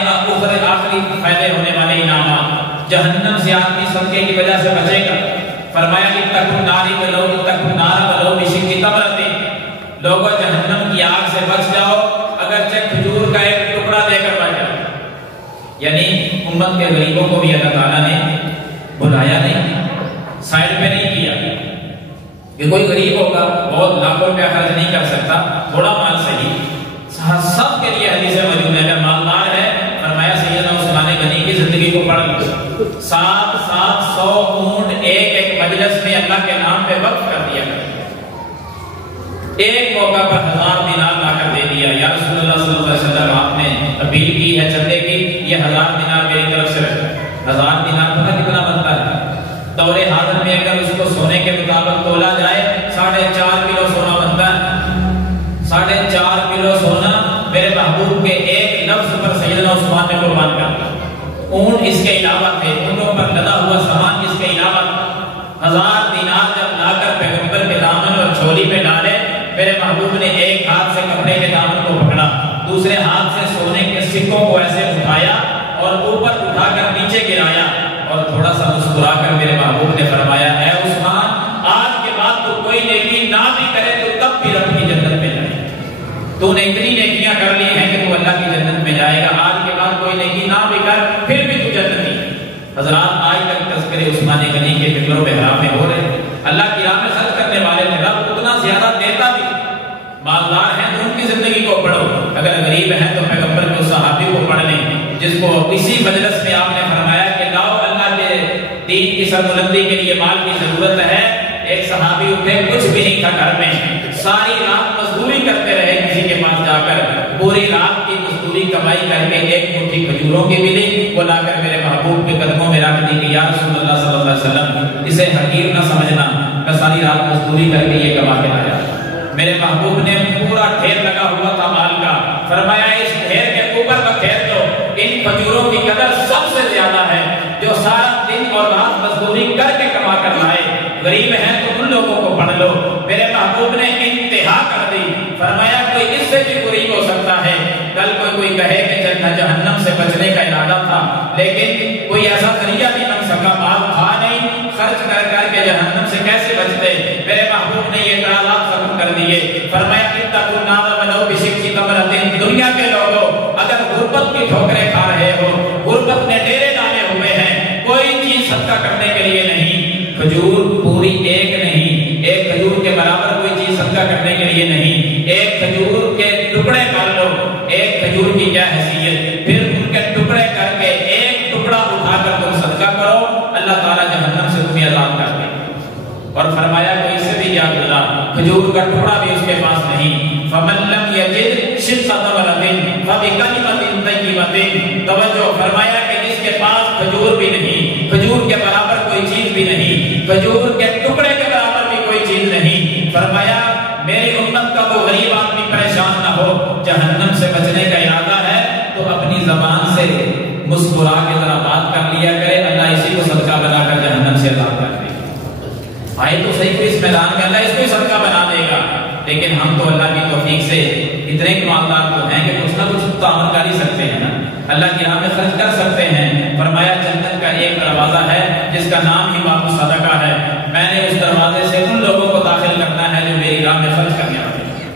آخری فائدے ہونے والے انعامات، جہنم سے آدمی صدقے کی وجہ سے بچے گا۔ فرمایا کہ اتقوا النار ولو بشق تمرۃ، لوگوں جہنم کی آگ سے بچ جاؤ اگرچہ کھجور کا ایک ٹکڑا دے کر بچ جاؤ۔ یعنی امت کے غریبوں کو بھی اللہ تعالیٰ نے بلایا نہیں، سائڈ پہ نہیں کیا کہ کوئی غریب ہوگا بہت لاکھوں روپیہ خرچ نہیں کر سکتا، تھوڑا مال صحیح، سب کے لیے حدیث موجود ہے۔ اگر مالدار ہے، فرمایا سیدنا عثمان غنی کی زندگی کو پڑھ لو، 700 اونٹ ایک مجلس میں اللہ کے نام پہ وقف کر دیا، ایک موقع پر 1000 دینار لا کر دے دیا۔ یا رسول اللہ صلی اللہ علیہ وسلم، آپ نے اپیل کی ہے چندے کی، یہ 1000 دینار میری طرف سے رکھو۔ 1000 دینار پتہ کتنا بنتا ہے؟ دور حاضر میں اگر اس کو سونے کے مطابق تولا جائے 4.5 کلو سونا بنتا ہے۔ 4.5 کلو سونا میرے محبوب کے ایک لفظ پر سیدنا عثمان نے قربان کر دیا۔ اونٹ اس کے علاوہ تھے، اونٹوں پر لدا ہوا سامان اس کے علاوہ تھا۔ 1000 دینار جب لا کر پیغمبر کے دامن اور جھولی میں ڈالے، میرے محبوب نے ایک ہاتھ سے کپڑے کے دامن کو پکڑا، دوسرے ہاتھ سے سونے کے سکوں کو ایسے اٹھایا اور اوپر اٹھا کر نیچے گرایا، اور تھوڑا سا مسکرا کر میرے محبوب نے فرمایا، اے عثمان، آج کے بعد تو کوئی نیکی نہ بھی کرے تو تب بھی رب کی جنت میں جائے۔ تو نے اتنی نیکیاں کر لی ہیں کہ تو اللہ کی جنت میں جائے گا، آج کے بعد کوئی نیکی نہ بھی کر پھر بھی تو جنتی ہے۔ حضرات، آج تک تذکرے عثمان غنی کے فکر و بحرام میں ہو رہے ہیں۔ اللہ کی راہ میں خرچ کرنے والے میں رب اتنا زیادہ دیتا بھی۔ مالدار ہیں تو ان کی زندگی کو پڑھو، اگر غریب ہیں تو پیغمبر کے صحابی کو پڑھ لیں، جس کو اسی مجلس میں آپ نے فرمایا کہ لاؤ اللہ کے دین کی سربلندی کے لیے مال کی ضرورت ہے۔ ایک صحابی اٹھے، کچھ بھی نہیں تھا گھر میں، ساری رات مزدوری کرتے رہے کسی کے پاس جا کر، پوری رات کی مزدوری کمائی کر کے ایک مٹھی کھجوروں کی ملی، وہ لا کر میرے محبوب کے قدموں میں رکھ دی کہ یا رسول اللہ صلی اللہ علیہ وسلم، اسے حقیر نہ سمجھنا، میں ساری رات مزدوری کر کے یہ کما کے لایا۔ میرے محبوب نے پورا ڈھیر لگا ہوا تھا مال کا، فرمایا اس ڈھیر کے اوپر کا ڈھیر دو، ان کھجوروں کی قدر سب سے زیادہ ہے جو سارا دن اور رات مزدوری کر کے کما کر لائے۔ غریب ہیں تو ان لوگوں کو پڑھ لو۔ میرے محبوب نے انتہا کر دی، فرمایا کوئی اس سے بھی قریب ہو سکتا ہے، کل کوئی کہے کہ جہنم جہنم سے بچنے کا ارادہ تھا، لیکن کوئی ایسا ذریعہ بھی نہ سکا، مال تھا نہیں، خرچ کر کر کے جہنم سے کیسے بچتے؟ میرے محبوب نے یہ اعلان ختم کر دیے، فرمایا اتقوا النار ولو بشق تمرۃ۔ دنیا کے لوگوں اگر غربت کی ٹھوکریں کھا رہے ہو، غربت میں ڈیرے ڈالے ہوئے ہیں، کوئی چیز صدقہ کرنے کے لیے نہیں، کھجور پوری ایک نہیں، ایک کھجور کے برابر کوئی چیز صدقہ کرنے کے لیے نہیں، ایک کھجور کے ٹکڑے کر لو، ایک کھجور کی کیا حیثیت، پھر ان کے ٹکڑے کر کے ایک ٹکڑا اٹھا کر تم صدقہ کرو، اللہ تعالیٰ جہنم سے تمہیں آزاد کر دے۔ اور فرمایا کوئی سے بھی یاد اللہ کھجور کا ٹکڑا بھی اس کے پاس نہیں، فمن لم یجد شق تمرۃ فبکلمۃ طیبۃ۔ توجہ، فرمایا کہ جس کے پاس کھجور بھی نہیں، کھجور کے برابر کوئی چیز بھی نہیں، کھجور کے ٹکڑے کے برابر بھی کوئی چیز نہیں، فرمایا میری امت کا وہ غریب آدمی پریشان نہ ہو، جہنم سے بچنے کا ارادہ ہے تو اپنی زبان سے مسکرا کے ذرا بات کر لیا کرے، اللہ اسی کو صدقہ بنا کر جہنم سے آزاد کر دے۔ آئے تو صحیح کہ اس میدان میں اللہ اس کو صدقہ بنا دے گا، لیکن ہم تو اللہ کی توفیق سے اتنے کمالدار تو ہیں کہ کچھ نہ کچھ تو عمل کر ہی سکتے ہیں نا، اللہ کی راہ میں خرچ کر سکتے ہیں۔ فرمایا جنت کا ایک دروازہ ہے جس کا نام ہی باب الصدقہ ہے، میں نے اس دروازے سے ان لوگوں کو داخل کرنا ہے جو میری راہ میں خرچ کرنے والے ہیں،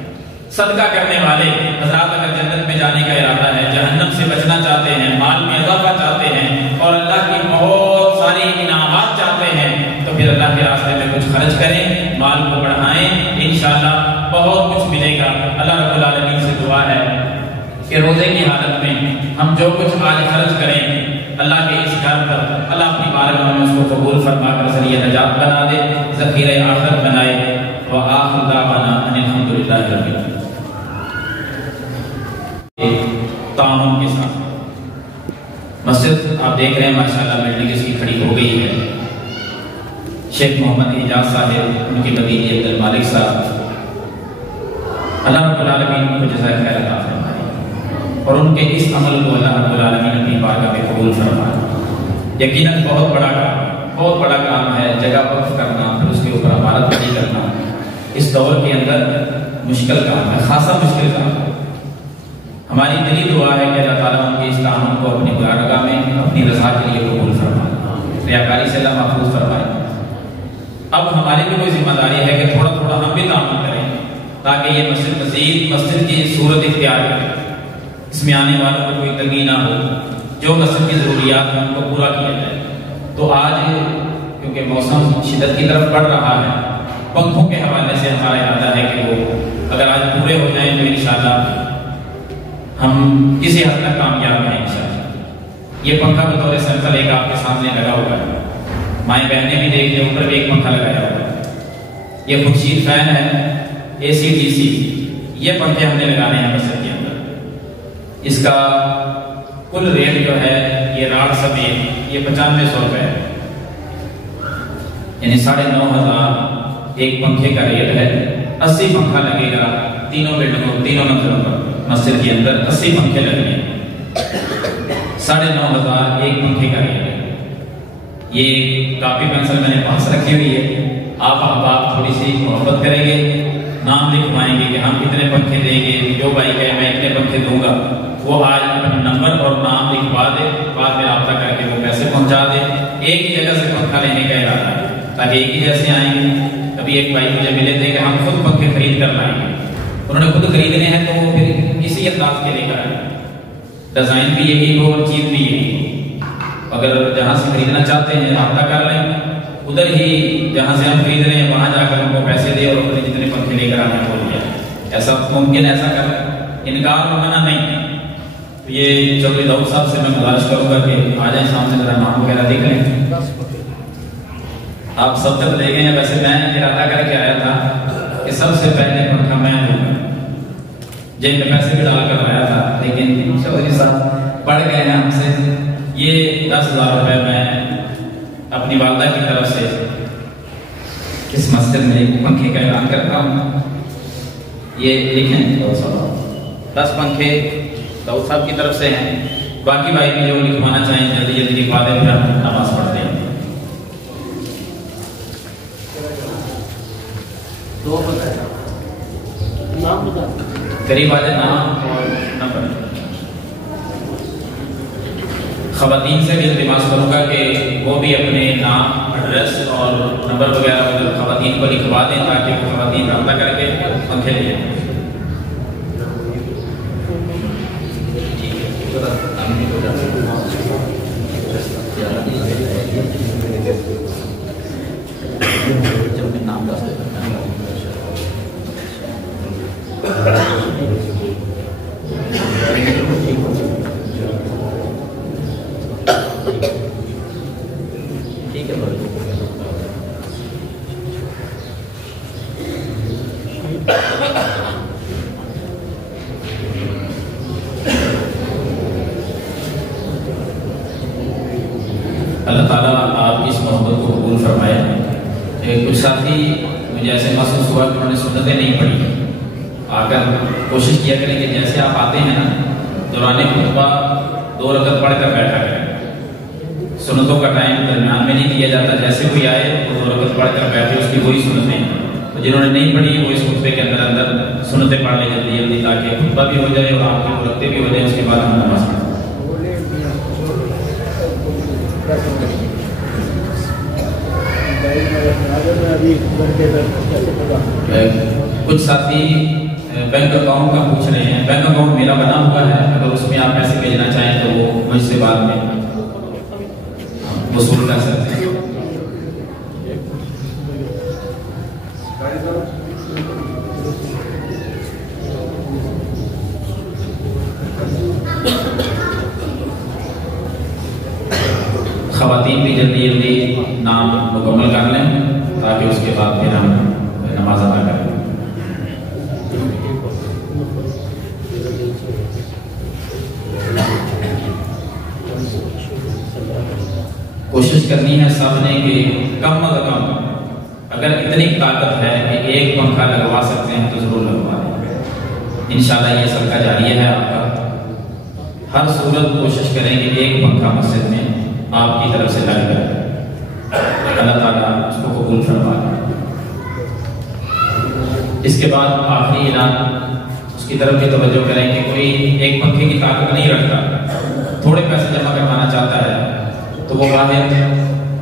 صدقہ کرنے والے حضرات۔ اگر جنت میں جانے کا ارادہ ہے، جہنم سے بچنا چاہتے ہیں، مال میں اضافہ چاہتے ہیں اور اللہ کی بہت ساری انعامات چاہتے ہیں، تو پھر اللہ کے راستے میں کچھ خرچ کریں، مال کو بڑھائیں، انشاءاللہ بہت کچھ ملے گا۔ اللہ رب العالمین سے دعا ہے کہ روزے کی حالت میں ہم جو کچھ آج خرچ کریں اللہ کے اس گھر پر، اللہ اپنی بارگاہ میں اس کو قبول فرما کر ذریعہ نجات بنا دے، ذخیرہ آخرت بنائے۔ وآخر دعوانا ان الحمد للہ رب العالمین۔ تعاون کے ساتھ مسجد آپ دیکھ رہے ہیں ماشاءاللہ بلڈنگ اس کی کھڑی ہو گئی ہے۔ شیخ محمد اعجاز صاحب، ان کی بھتیجی عبد المالک صاحب، اللہ رب العالمین ان کو جزائے خیر عطا فرمائے اور ان کے اس عمل کو اللہ رب العالمین اپنی بارگاہ میں قبول فرمائے۔ یقیناً بہت بڑا کام ہے، جگہ وقف کرنا، پھر اس کے اوپر عمارت کھڑی کرنا، اس دور کے اندر مشکل کام ہے، خاصا مشکل کام ہے۔ ہماری دلی دعا ہے کہ اللہ تعالیٰ ان کے اس تعاون کو اپنی بارگاہ میں اپنی رضا کے لیے قبول فرمائے، ریاکاری سے اللہ محفوظ فرمائے۔ اب ہماری بھی کوئی ذمہ داری ہے کہ تھوڑا تھوڑا ہم بھی تعاون کریں تاکہ یہ مسجد مزید مسجد کی صورت اختیار کرے، اس میں آنے والوں کو کوئی تنگی نہ ہو، جو مسجد کی ضروریات ہیں ان کو پورا کیا جائے۔ تو آج کیونکہ موسم شدت کی طرف بڑھ رہا ہے، پنکھوں کے حوالے سے ہمارا ارادہ ہے کہ وہ اگر آج پورے ہو جائیں تو انشاءاللہ ہم کسی حد تک کامیاب ہیں انشاءاللہ۔ یہ پنکھا بطور سیمپل ایک آپ کے سامنے لگا ہوا ہے، مائیں بہنیں بھی دیکھ لیں، اوپر بھی ایک پنکھا لگایا ہوا ہے۔ یہ خورشید فین ہے، اے سی ڈی سی، یہ پنکھے ہم نے لگانے ہیں مسجد کے اندر۔ اس کا کل ریٹ جو ہے یہ راڈ سمیت یہ 9500 روپے ہے، یعنی 9500 ایک پنکھے کا ریٹ ہے۔ 80 پنکھا لگے گا تینوں بلڈنگوں تینوں منزلوں پر، مسجد کے اندر 80 پنکھے لگیں گے، 9500 ایک پنکھے کا ریٹ ہے۔ یہ کاپی پینسل میں نے پاس رکھی ہوئی ہے، آپ تھوڑی سی محبت کریں گے، نام لکھوائیں گے کہ ہم کتنے پنکھے دیں گے، جو بھائی کہے میں اتنے پنکھے دوں گا، وہ آج اپنا نمبر اور نام لکھوا دے، بعد میں رابطہ کر کے وہ پیسے پہنچا دے۔ ایک ہی جگہ سے پنکھا لینے کا ارادہ ہے تاکہ ایک ہی جیسے آئیں گے۔ کبھی ایک بھائی مجھے ملے تھے کہ ہم خود پنکھے خرید کر لائیں گے، انہوں نے خود خریدنے ہیں تو وہ پھر اسی انداز کے لے کر آئیں، ڈیزائن بھی یہی ہو اور چیز بھی یہی ہو۔ اگر جہاں سے خریدنا چاہتے ہیں رابطہ کر لیں، ادھر ہی جہاں سے ہم خرید رہے ہیں وہاں جا کر ان کو پیسے دے اور اپنے جتنے پنکھے لے کر آنے بول دیا۔ ایسا ممکن ایسا کر انکار منع نہیں ہے۔ یہ چودھری داؤد صاحب سے میں گزارش کروں گا کہ آ جائیں سامنے ذرا نام وغیرہ دیکھ لیں۔ آپ سب تک لے گئے ہیں، ویسے میں ارادہ کر کے آیا تھا کہ سب سے پہلے پنکھا میں دوں گا، جیب میں پیسے بھی ڈال کر آیا تھا، لیکن چودھری صاحب پڑھ گئے ہیں ہم سے۔ یہ 10,000 روپے میں اپنی والدہ کی طرف سے اس مسجد میں ایک پنکھے کا اعلان کرتا ہوں۔ یہ لکھیں 10 پنکھے داؤد صاحب کی طرف سے ہیں، باقی بھائی بھی جو لکھوانا چاہیں جلدی جلدی لکھوا دیں، پھر ہم نماز پڑھتے ہیں۔ قریب آ جائے، نام اور نمبر۔ خواتین سے بھی التماس کروں گا کہ وہ بھی اپنے نام، ایڈریس اور نمبر وغیرہ خواتین کو لکھوا دیں تاکہ وہ خواتین رابطہ کر کے پنکھے لے جائیں. اللہ تعالیٰ آپ کی اس محبت کو قبول فرمائے. کچھ ساتھی مجھے ایسے محسوس ہوا کہ انہوں نے سنتیں نہیں پڑھی. آ کر کوشش کیا کریں کہ جیسے آپ آتے ہیں نا دوران خطبہ 2 رکعت پڑھ کر بیٹھا کریں. سنتوں کا ٹائم درمیان میں نہیں دیا جاتا. جیسے کوئی آئے وہ 2 رکعت پڑھ کر بیٹھے، اس کی وہی سنتیں. تو جنہوں نے نہیں پڑھی وہ اس خطبے کے اندر سنتیں پڑھ لیں جلدی جلدی تاکہ خطبہ بھی ہو جائے اور آپ کے رکھتے بھی ہو جائے. اس کے بعد ہم نماز پڑھیں. کچھ ساتھی بینک اکاؤنٹ کا پوچھ رہے ہیں. بینک اکاؤنٹ میرا بنا ہوا ہے، اگر اس میں آپ پیسے بھیجنا چاہیں تو وہ مجھ سے بعد میں وصول کر سکتے ہیں. خواتین بھی جلدی جلدی نام مکمل کر لیں تاکہ اس کے بعد پھر ہم نماز ادا کریں. کوشش کرنی ہے سب نے کہ کم از کم اگر اتنی طاقت ہے کہ ایک پنکھا لگوا سکتے ہیں تو ضرور لگوا دیں. انشاءاللہ یہ صدقہ جاریہ ہے آپ کا. ہر صورت کوشش کریں کہ ایک پنکھا مسجد میں آپ کی طرف سے لگ جائے. اللہ تعالیٰ اس کو قبول فرمائے. اس کے بعد آخری اعلان اس کی طرف بھی توجہ کریں کہ کوئی ایک پنکھے کی طاقت نہیں رکھتا، تھوڑے پیسے جمع کروانا چاہتا ہے تو وہ واحد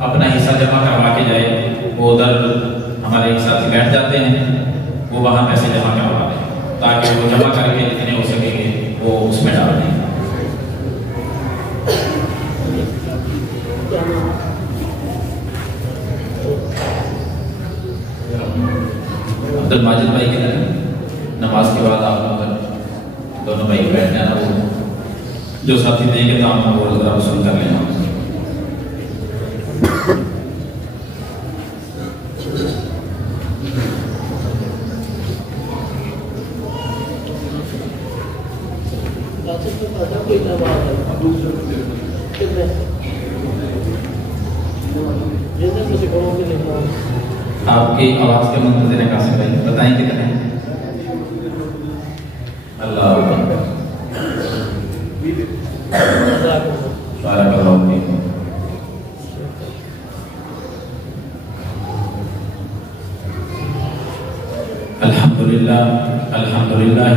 اپنا حصہ جمع کروا کے جائے. وہ ادھر ہمارے ایک ساتھی بیٹھ جاتے ہیں، وہ وہاں پیسے جمع کروا دیں تاکہ وہ جمع کر کے جتنے ہو سکیں گے وہ اس میں ڈال دیں. عبد الماجد بھائی کے نماز کے بعد آپ لوگ دونوں بھائی بیٹھ جانا، وہ جو ساتھی دیں گے تو آپ وہ ذرا وصول کر لینا. آپ کی آواز کے منتظر ہیں قاسم بھائی، بتائیں کتنے ہیں؟ اللہ بارک اللہ فیکم. الحمدللہ الحمدللہ